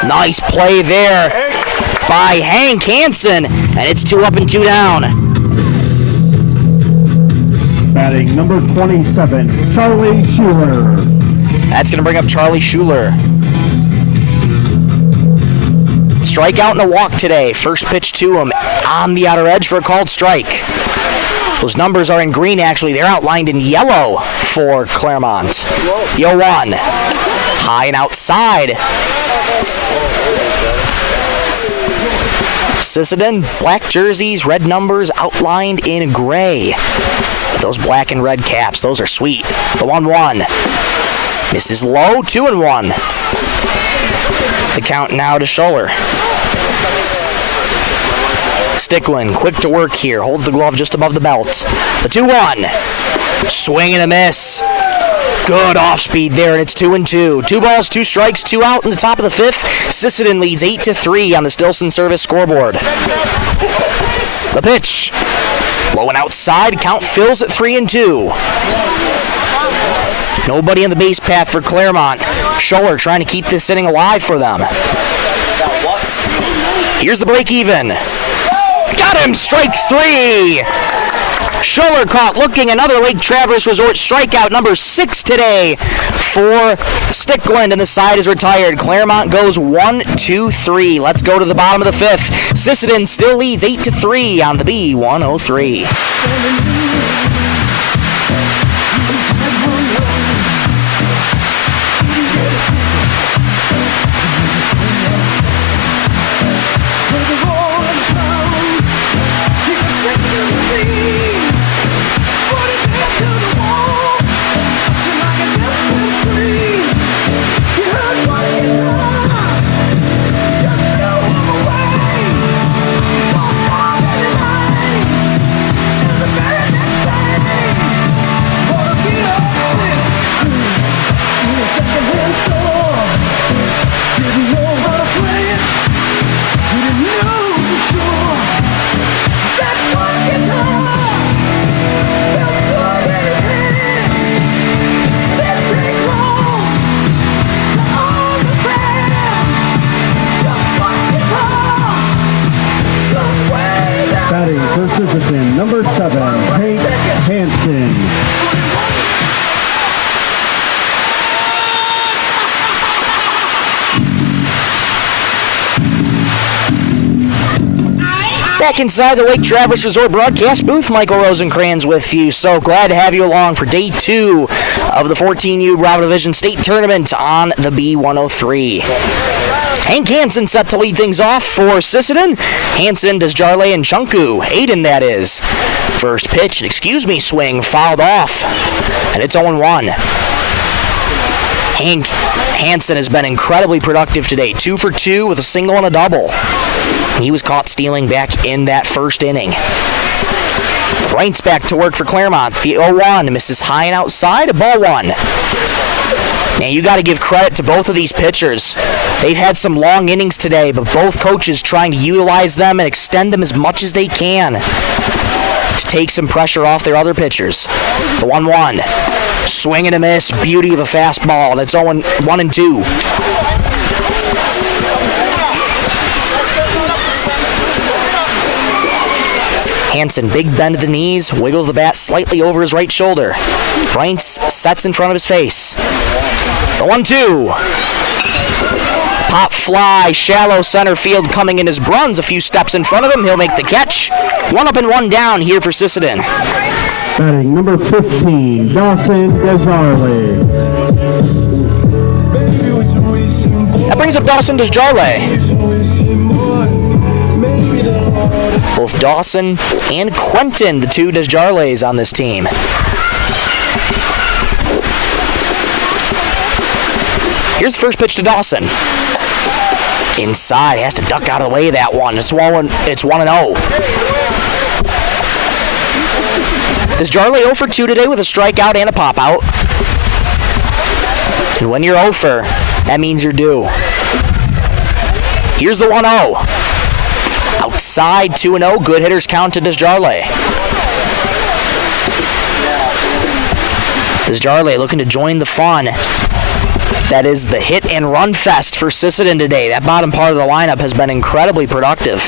Nice play there by Hank Hansen, and it's 2 up and 2 down. Batting number 27, Charlie Schuler. That's going to bring up Charlie Schuler. strikeout and a walk today. First pitch to him on the outer edge for a called strike. Those numbers are in green, actually. They're outlined in yellow for Claremont. 0-1. High and outside. Sisseton, black jerseys, red numbers outlined in gray. Those black and red caps, those are sweet. The 1-1. Misses low, 2-1. The count now to Scholler. Sticklin, quick to work here, holds the glove just above the belt. The 2-1. Swing and a miss. Good off speed there, and it's 2-2. 2 balls, 2 strikes, 2 out in the top of the 5th. Sisseton leads 8-3 on the Stilson Service scoreboard. The pitch. Low and outside, count fills at 3-2. Nobody in the base path for Claremont. Scholler trying to keep this inning alive for them. Here's the break even. Got him, strike 3. Scholler caught looking, another Lake Traverse Resort strikeout, number 6 today for Stickland, and the side is retired. Claremont goes 1-2-3. Let's go to the bottom of the 5th. Sisseton still leads 8-3 on the B103. Number 7, Hank Hansen. Back inside the Lake Traverse Resort broadcast booth, Michael Rosencrans with you. So glad to have you along for day 2 of the 14U Bravo Division State Tournament on the B103. Hank Hansen set to lead things off for Sisseton. Hansen, Desjarlais, and Chunku. Aiden, that is. First pitch, swing, fouled off. And it's 0-1. Hank Hansen has been incredibly productive today. 2 for 2 with a single and a double. He was caught stealing back in that first inning. Bright's back to work for Claremont. The 0-1 misses high and outside, a ball 1. Now, you got to give credit to both of these pitchers. They've had some long innings today, but both coaches trying to utilize them and extend them as much as they can to take some pressure off their other pitchers. The 1-1. Swing and a miss. Beauty of a fastball, and it's 1-2. Hansen, big bend at the knees, wiggles the bat slightly over his right shoulder. Breints sets in front of his face. The 1-2. Pop fly, shallow center field coming in as Bruns a few steps in front of him. He'll make the catch. 1 up and 1 down here for Sisseton. Batting number 15, Dawson Desjarlais. That brings up Dawson Desjarlais. Both Dawson and Quentin, the 2 Desjarlais on this team. Here's the first pitch to Dawson. Inside, has to duck out of the way of that one. It's 1-0. Desjarlais 0 for 2 today with a strikeout and a pop-out. And when you're 0 for, that means you're due. Here's the 1-0. Outside, 2-0. Good hitters count to Desjarlais. Desjarlais looking to join the fun. That is the hit and run fest for Sisseton today. That bottom part of the lineup has been incredibly productive.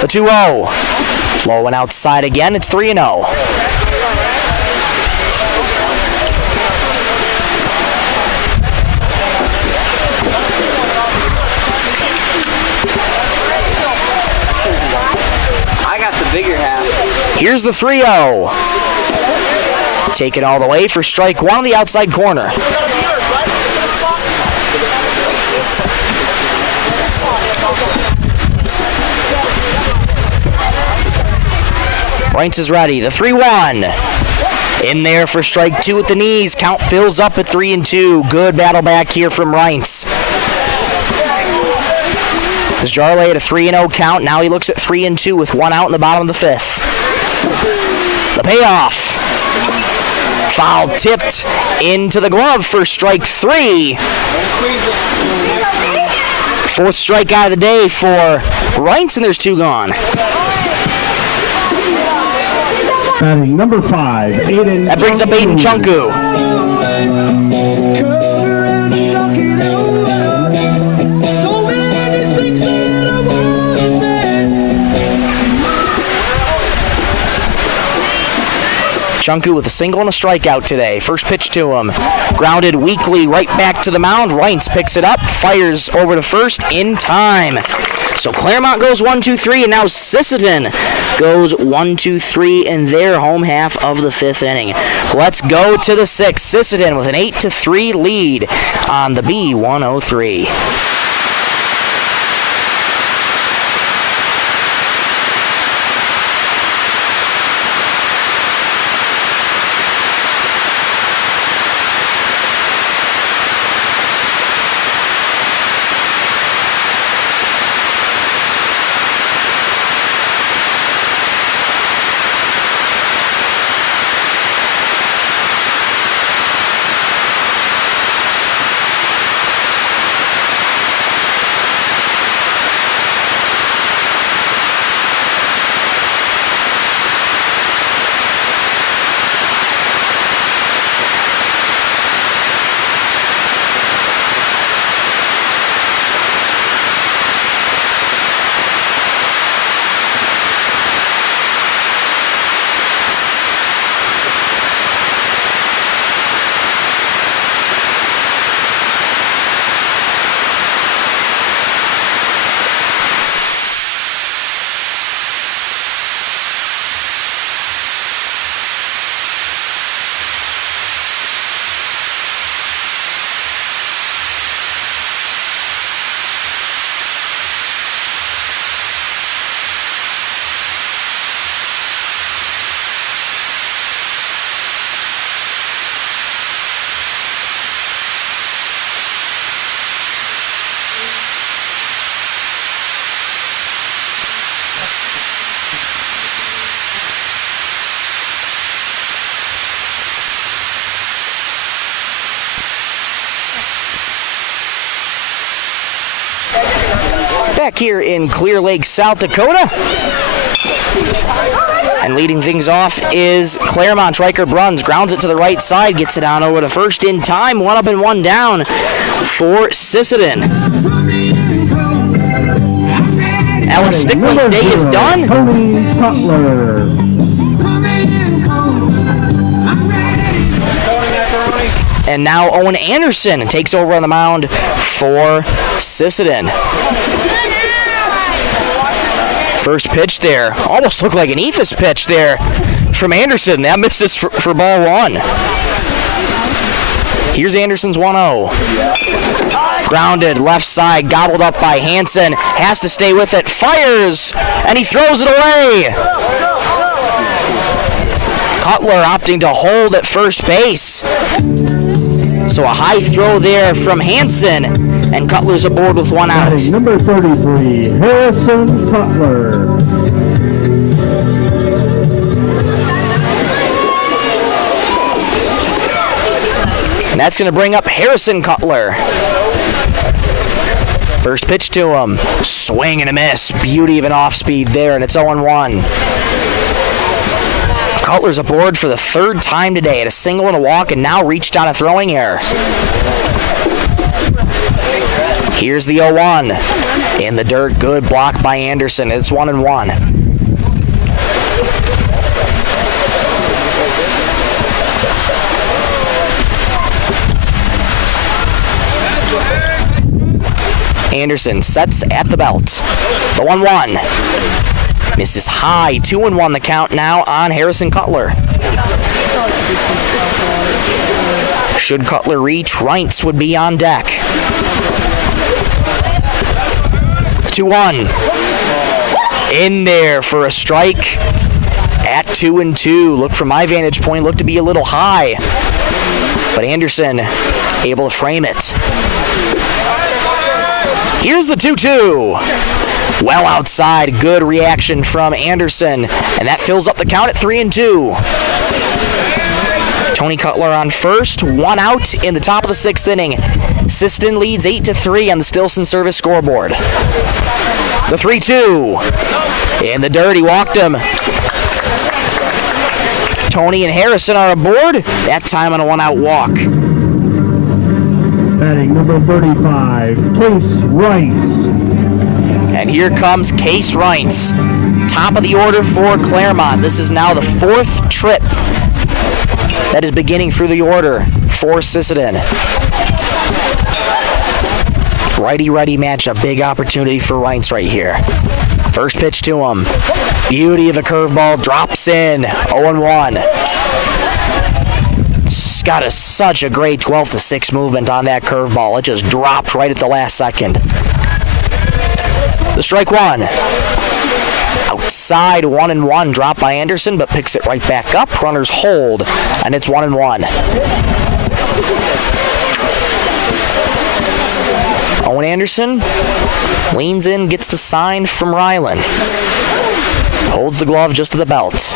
The 2-0. Low and outside again. It's 3-0. Here's the 3-0. Taken all the way for strike one on the outside corner. Reintz is ready. The 3-1. In there for strike two at the knees. Count fills up at 3-2. Good battle back here from Reintz. As Jarley at a 3-0 count. Now he looks at 3-2 with one out in the bottom of the fifth. The payoff. Foul tipped into the glove for strike three. Fourth strikeout of the day for Reintz, and there's two gone. Batting number 5, Aiden. That brings up Aiden Chunku. Chunku with a single and a strikeout today. First pitch to him. Grounded weakly right back to the mound. Reintz picks it up, fires over to first in time. So Claremont goes 1-2-3, and now Sisseton goes 1-2-3 in their home half of the fifth inning. Let's go to the sixth. Sisseton with an 8-3 lead on the B103. Back here in Clear Lake, South Dakota. And leading things off is Claremont. Riker Bruns grounds it to the right side, gets it on over to first in time. One up and one down for Sisseton. Alex Stickland's day is done. Tony Cutler. And now Owen Anderson takes over on the mound for Sisseton. First pitch there. Almost looked like an Ephus pitch there from Anderson. That misses for ball one. Here's Anderson's 1-0. Grounded left side, gobbled up by Hansen. Has to stay with it. Fires, and he throws it away. Cutler opting to hold at first base. So a high throw there from Hansen, and Cutler's aboard with one out. Batting number 33, Harrison Cutler. And that's going to bring up Harrison Cutler. First pitch to him. Swing and a miss. Beauty of an off-speed there, and it's 0-1. Cutler's aboard for the third time today at a single and a walk, and now reached on a throwing error. Here's the 0-1. In the dirt, good block by Anderson. It's 1-1. Anderson sets at the belt. The 1-1. Misses high. 2-1 the count now on Harrison Cutler. Should Cutler reach, Reintz would be on deck. 2-1. In there for a strike at 2-2. Look, from my vantage point, looked to be a little high. But Anderson able to frame it. Here's the 2-2. Well outside. Good reaction from Anderson. And that fills up the count at 3-2. Tony Cutler on first, 1 out in the top of the 6th inning. Sisseton leads 8-3 on the Stilson service scoreboard. The 3-2. In the dirt, he walked him. Tony and Harrison are aboard, that time on a 1-out walk. Batting number 35, Case Reintz. And here comes Case Reintz. Top of the order for Claremont. This is now the 4th trip that is beginning through the order for Sisseton. Righty-righty matchup. Big opportunity for Reintz right here. First pitch to him. Beauty of a curveball. Drops in. 0-1. Got such a great 12-6 movement on that curveball. It just dropped right at the last second. The strike one. Outside 1-1. Drop by Anderson, but picks it right back up. Runners hold, and it's 1-1. Owen Anderson leans in, gets the sign from Ryland. Holds the glove just to the belt.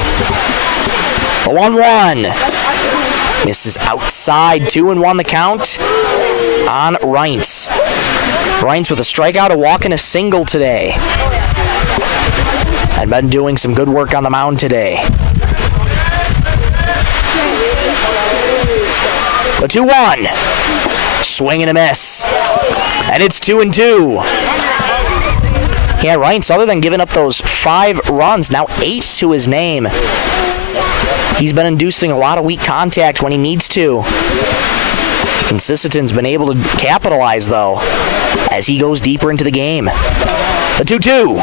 The 1-1. Misses outside. 2-1 the count on Reintz. Reintz with a strikeout, a walk, and a single today. And been doing some good work on the mound today. The 2-1. Swing and a miss. And it's 2-2. Yeah, Reintz, other than giving up those 5 runs, now 8 to his name. He's been inducing a lot of weak contact when he needs to. And Sisseton's been able to capitalize, though, as he goes deeper into the game. The 2-2.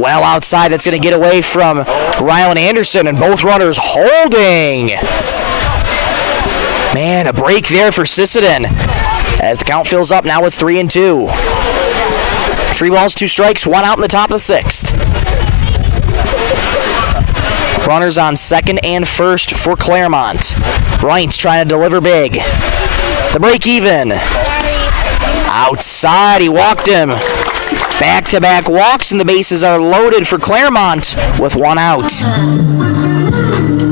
Well outside, that's going to get away from Ryland Anderson, and both runners holding. Man, a break there for Sisseton. As the count fills up, now it's 3-2. 3 balls, 2 strikes, 1 out in the top of the 6th. Runners on second and first for Claremont. Reintz trying to deliver big. The break even. Outside, he walked him. Back-to-back walks, and the bases are loaded for Claremont with 1 out.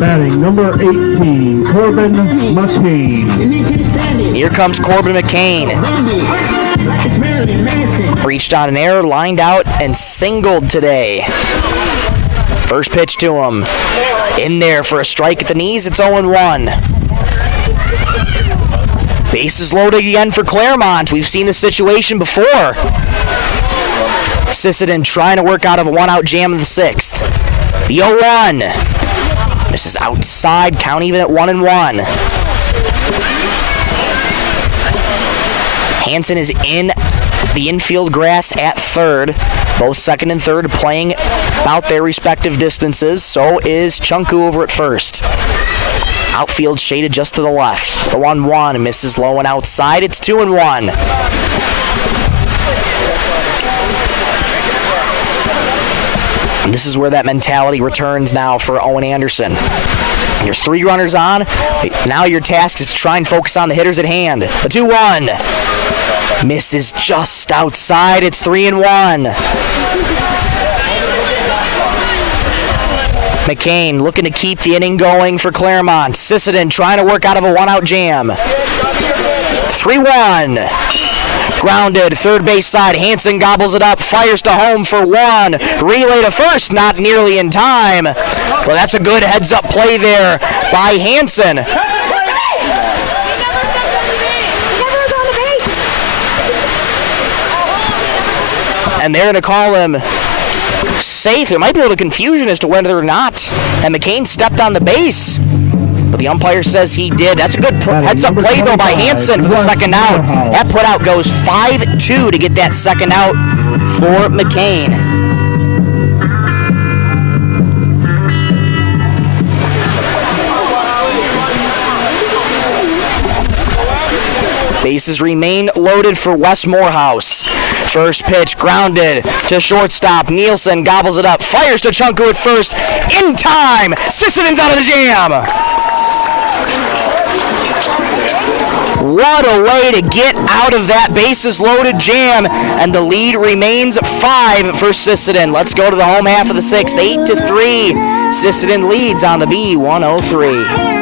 Batting number 18, Corbin McCain. Here comes Corbin McCain. Reached on an error, lined out, and singled today. First pitch to him. In there for a strike at the knees. It's 0-1. Bases loaded again for Claremont. We've seen this situation before. Sisseton trying to work out of a 1-out jam in the 6th. The 0-1. Misses outside. Count even at 1-1. Hansen is in the infield grass at third. Both second and third playing about their respective distances. So is Chunku over at first. Outfield shaded just to the left. The 1-1 misses low and outside. It's 2-1. And this is where that mentality returns now for Owen Anderson. There's 3 runners on. Now your task is to try and focus on the hitters at hand. The 2-1. Misses just outside. It's 3-1. McCain looking to keep the inning going for Claremont. Sisseton trying to work out of a 1-out jam. 3-1. Grounded, third base side. Hansen gobbles it up, fires to home for 1. Relay to first, not nearly in time. But that's a good heads-up play there by Hansen. And they're going to call him safe. There might be a little confusion as to whether or not. And McCain stepped on the base. But the umpire says he did. That's a good heads-up play, though, by Hansen for the second out. That put-out goes 5-2 to get that second out for McCain. Bases remain loaded for West Morehouse. First pitch grounded to shortstop. Nielsen gobbles it up, fires to Chunku at first. In time! Sisseton's out of the jam! What a way to get out of that bases loaded jam, and the lead remains 5 for Sisseton. Let's go to the home half of the 6th. 8-3. Sisseton leads on the B103.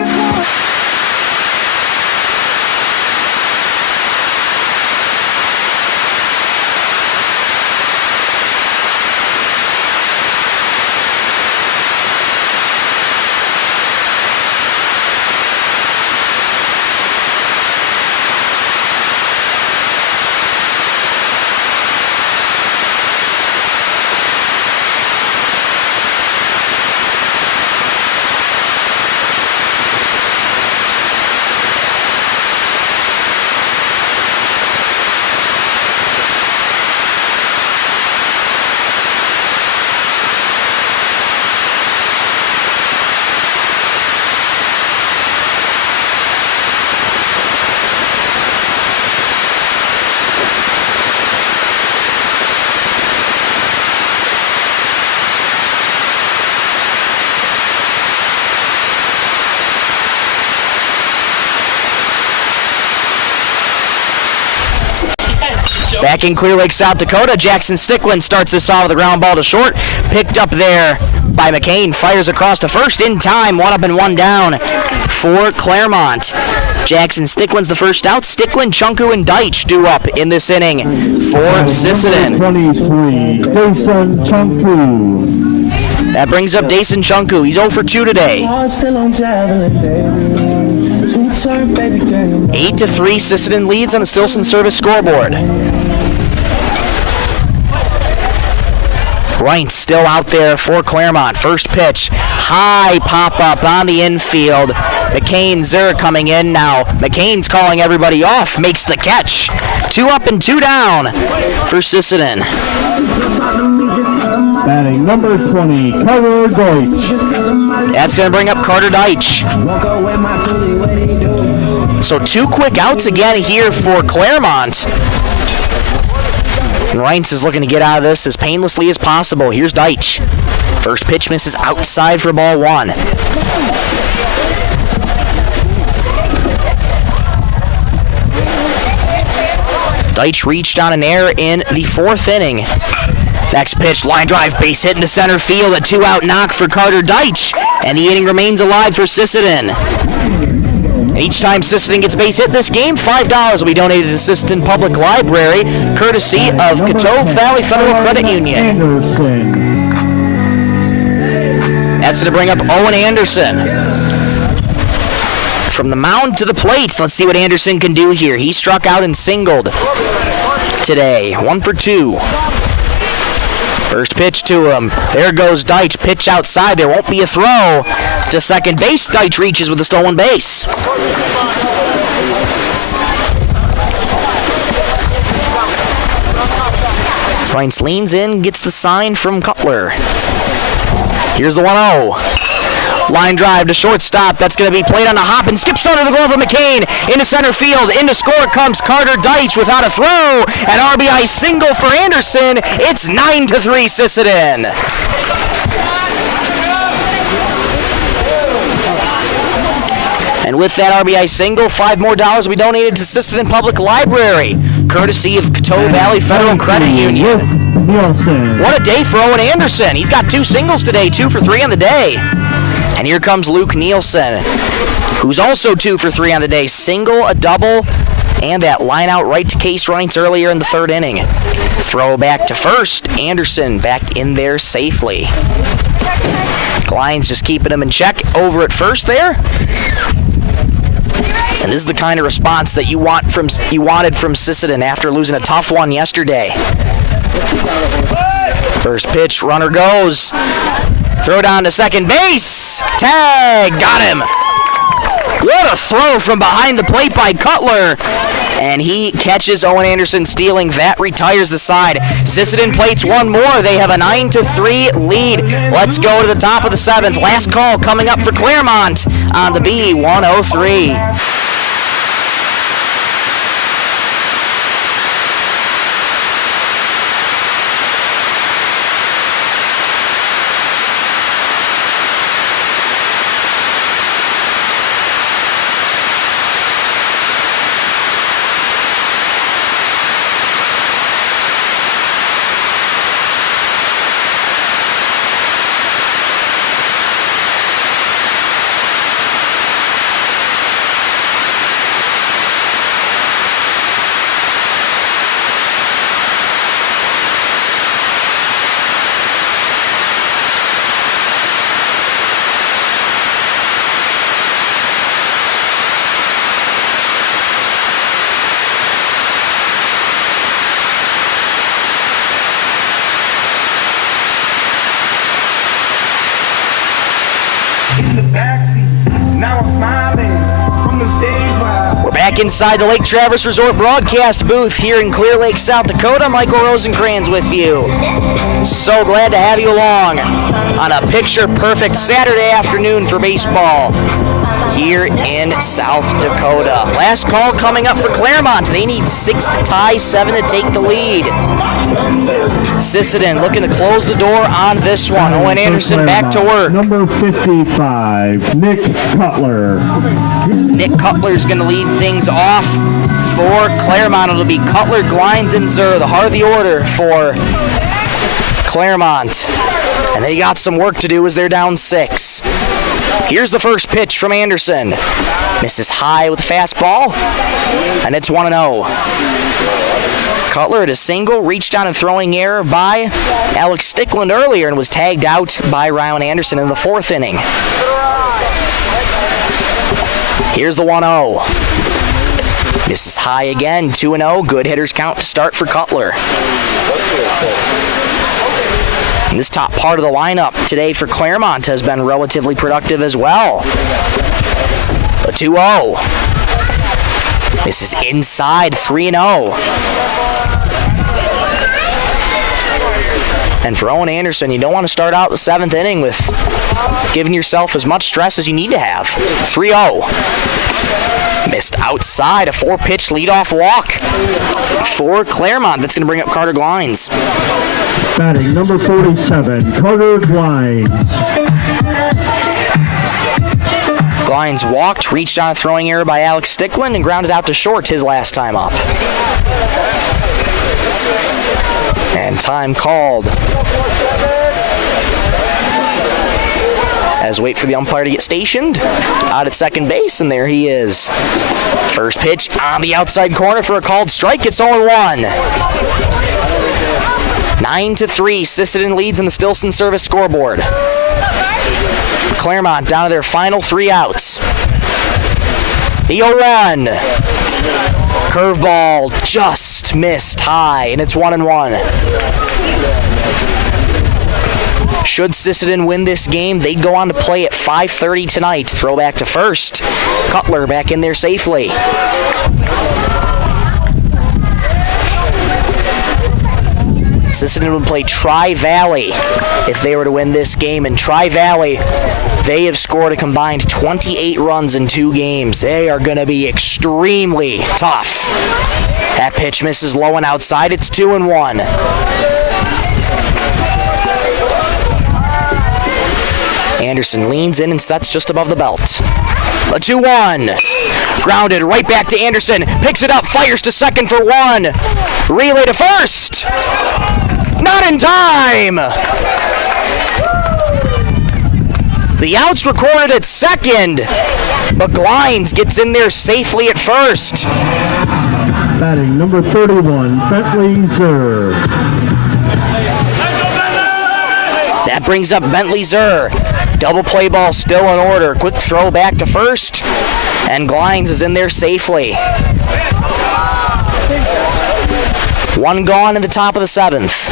Back in Clear Lake, South Dakota, Jackson Stickland starts this off with a ground ball to short. Picked up there by McCain. Fires across to first in time. 1 up and 1 down for Claremont. Jackson Stickland's the first out. Stickland, Chunku, and Deitch due up in this inning for Sisseton. 23, Jason Chunku. That brings up Dason Chunku. He's 0 for 2 today. 8-3, Sisseton leads on the Stilson Service scoreboard. Reince still out there for Claremont. First pitch, high pop-up on the infield. McCain, Zur coming in now. McCain's calling everybody off, makes the catch. 2 up and 2 down for Sisseton. Batting number 20, Carter Deutsch. That's going to bring up Carter Deitch. So 2 quick outs again here for Claremont. And Reince is looking to get out of this as painlessly as possible. Here's Deitch. First pitch misses outside for ball 1. Deitch reached on an error in the 4th inning. Next pitch, line drive, base hit into center field. A 2-out knock for Carter Deitch. And the inning remains alive for Sisseton. Each time Sisseton gets a base hit this game, $5 will be donated to Sisseton Public Library, courtesy of Coteau Valley Federal Credit Union. Anderson. That's going to bring up Owen Anderson. From the mound to the plate, let's see what Anderson can do here. He struck out and singled today, 1 for 2. First pitch to him. There goes Deitch. Pitch outside. There won't be a throw to second base. Deitch reaches with a stolen base. Reince leans in, gets the sign from Cutler. Here's the 1-0. Line drive to shortstop. That's going to be played on a hop and skips under the glove of McCain. Into center field. Into score comes Carter Deitch without a throw. An RBI single for Anderson. It's 9-3 Sisseton. And with that RBI single, $5 more will be donated to Sisseton Public Library, courtesy of Coteau Valley Federal Credit Union. What a day for Owen Anderson. He's got 2 singles today, 2 for 3 on the day. And here comes Luke Nielsen, who's also 2 for 3 on the day. Single, a double, and that line out right to Case Reince earlier in the 3rd inning. Throw back to first. Anderson back in there safely. Glines just keeping him in check over at first there. And this is the kind of response that you wanted from Sisseton after losing a tough one yesterday. First pitch, runner goes. Throw down to second base. Tag, got him. What a throw from behind the plate by Cutler. And he catches Owen Anderson stealing. That retires the side. Sisseton plates 1 more. They have a 9-3 lead. Let's go to the top of the 7th. Last call coming up for Claremont on the B103. Back inside the Lake Traverse Resort broadcast booth here in Clear Lake, South Dakota. Michael Rosencrans with you. So glad to have you along on a picture-perfect Saturday afternoon for baseball here in South Dakota. Last call coming up for Claremont. They need 6 to tie, 7 to take the lead. Sisseton looking to close the door on this one. Owen Anderson back to work. Number 55, Nick Cutler. Nick Cutler's going to lead things off for Claremont. It'll be Cutler, Glines, and Zur, the heart of the order for Claremont. And they got some work to do as they're down 6. Here's the first pitch from Anderson. Misses high with a fastball, and it's 1-0. Cutler at a single, reached on a throwing error by Alex Stickland earlier and was tagged out by Ryan Anderson in the 4th inning. Here's the 1-0. Misses high again, 2-0. Good hitters count to start for Cutler. And this top part of the lineup today for Claremont has been relatively productive as well. A 2-0. This is inside, 3-0. And for Owen Anderson, you don't want to start out the 7th inning with giving yourself as much stress as you need to have. 3-0. Missed outside, a 4-pitch leadoff walk for Claremont. That's going to bring up Carter Glines. Batting number 47, Carter Glines. Glines walked, reached on a throwing error by Alex Stickland, and grounded out to short his last time up. And time called. As wait for the umpire to get stationed out at second base, and there he is. First pitch on the outside corner for a called strike. It's 0-1. 9-3, Sisseton leads in the Stilson Service scoreboard. Claremont down to their final 3 outs. The 0-1. Curveball just missed high, and it's 1-1. Should Sisseton win this game, they'd go on to play at 5:30 tonight. Throw back to first. Cutler back in there safely. Sisseton would play Tri-Valley if they were to win this game. And Tri-Valley, they have scored a combined 28 runs in 2 games. They are going to be extremely tough. That pitch misses low and outside. It's 2-1. Anderson leans in and sets just above the belt. A 2-1. Grounded right back to Anderson. Picks it up, fires to second for 1. Relay to first. Not in time. The out's recorded at second, but Glines gets in there safely at first. Batting number 31, Bentley Zur. That brings up Bentley Zur. Double play ball still in order. Quick throw back to first, and Glines is in there safely. 1 gone in the top of the 7th.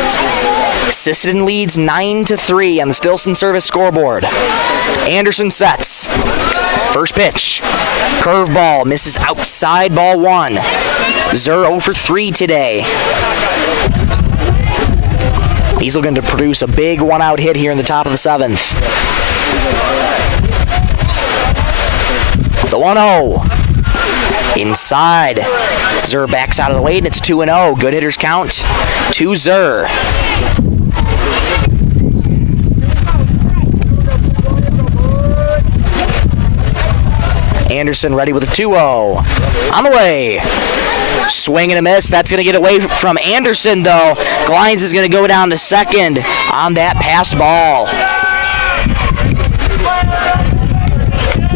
Sisseton leads 9-3 on the Stilson Service scoreboard. Anderson sets. First pitch. Curveball misses outside, ball 1. Zur 0 for 3 today. He's looking to produce a big 1-out hit here in the top of the 7th. The 1-0. Inside. Zur backs out of the way, and it's 2-0. Good hitters count to Zur. Anderson ready with a 2-0. On the way. Swing and a miss. That's going to get away from Anderson, though. Glines is going to go down to second on that passed ball.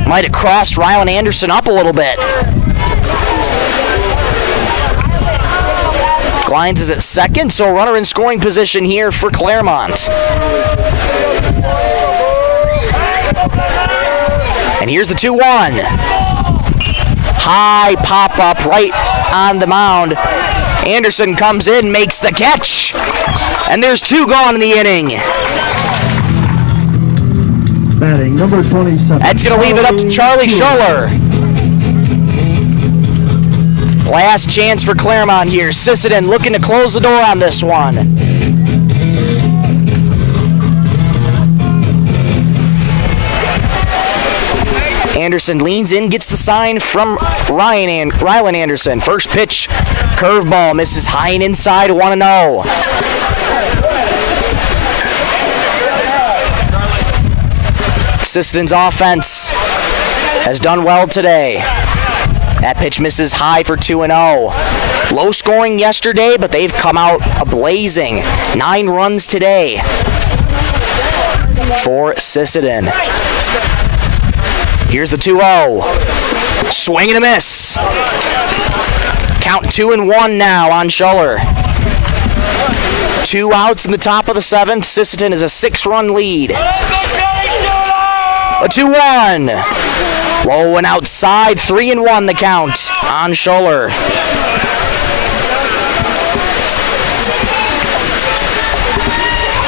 Might have crossed Rylan Anderson up a little bit. Glines is at second, so runner in scoring position here for Claremont. And here's the 2-1. High pop-up right on the mound. Anderson comes in, makes the catch. And there's 2 gone in the inning. Batting number 27. That's going to leave it up to Charlie Scholler. Last chance for Claremont here. Sisseton looking to close the door on this one. Anderson leans in, gets the sign from Rylan Anderson. First pitch, curveball, misses high and inside, 1-0. Sisseton's offense has done well today. That pitch misses high for 2-0. Low scoring yesterday, but they've come out blazing. 9 runs today for Sisseton. Here's the 2-0. Swing and a miss. Count 2-1 now on Schuller. 2 outs in the top of the 7th. Sisseton is a 6-run lead. A 2-1. Low and outside. 3-1 the count on Schuller.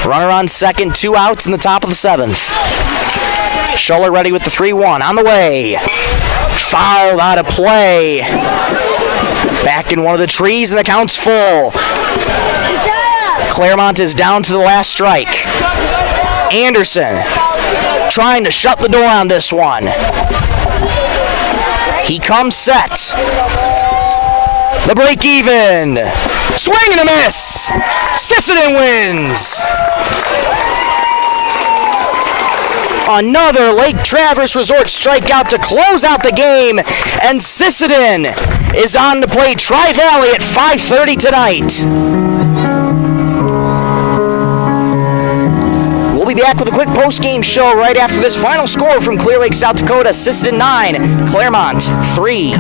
Runner on second. 2 outs in the top of the 7th. Schuller ready with the 3-1 on the way. Fouled out of play. Back in one of the trees and the count's full. Claremont is down to the last strike. Anderson trying to shut the door on this one. He comes set. The break even. Swing and a miss. Sisseton wins. Another Lake Traverse Resort strikeout to close out the game, and Sisseton is on to play Tri-Valley at 5:30 tonight. We'll be back with a quick post-game show right after this final score from Clear Lake, South Dakota. Sisseton 9, Claremont 3.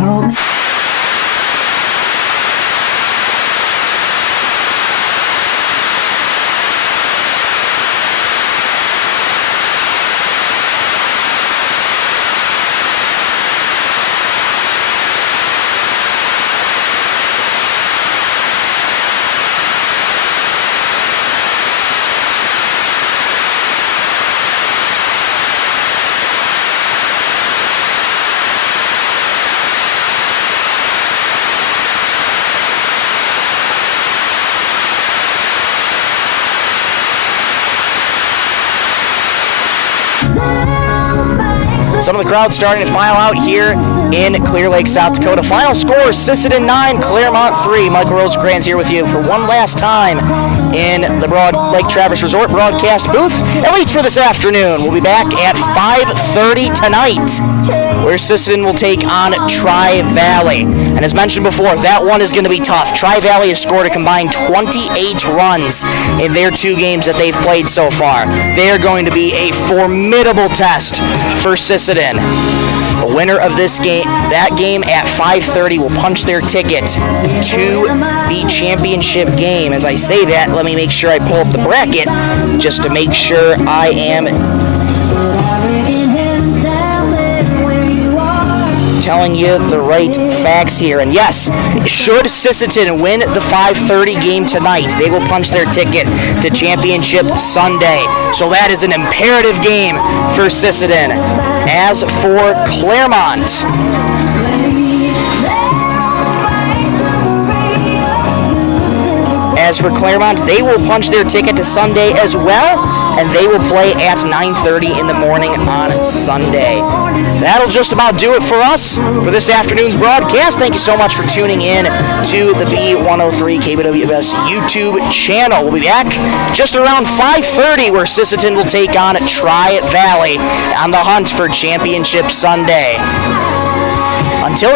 Some of the crowd starting to file out here in Clear Lake, South Dakota. Final score, Sisseton 9, Claremont 3. Michael Rosecrans here with you for one last time in the Lake Traverse Resort broadcast booth, at least for this afternoon. We'll be back at 5:30 tonight, where Sisseton will take on Tri-Valley. And as mentioned before, that one is going to be tough. Tri-Valley has scored a combined 28 runs in their 2 games that they've played so far. They are going to be a formidable test for Sisseton. The winner of this game, that game at 5:30, will punch their ticket to the championship game. As I say that, let me make sure I pull up the bracket just to make sure I am telling you the right facts here. And yes, should Sisseton win the 5:30 game tonight, they will punch their ticket to championship Sunday. So that is an imperative game for Sisseton. As for Claremont, they will punch their ticket to Sunday as well, and they will play at 9:30 in the morning on Sunday. That'll just about do it for us for this afternoon's broadcast. Thank you so much for tuning in to the B103 KBWS YouTube channel. We'll be back just around 5:30, where Sisseton will take on Tri-Valley on the hunt for Championship Sunday. Until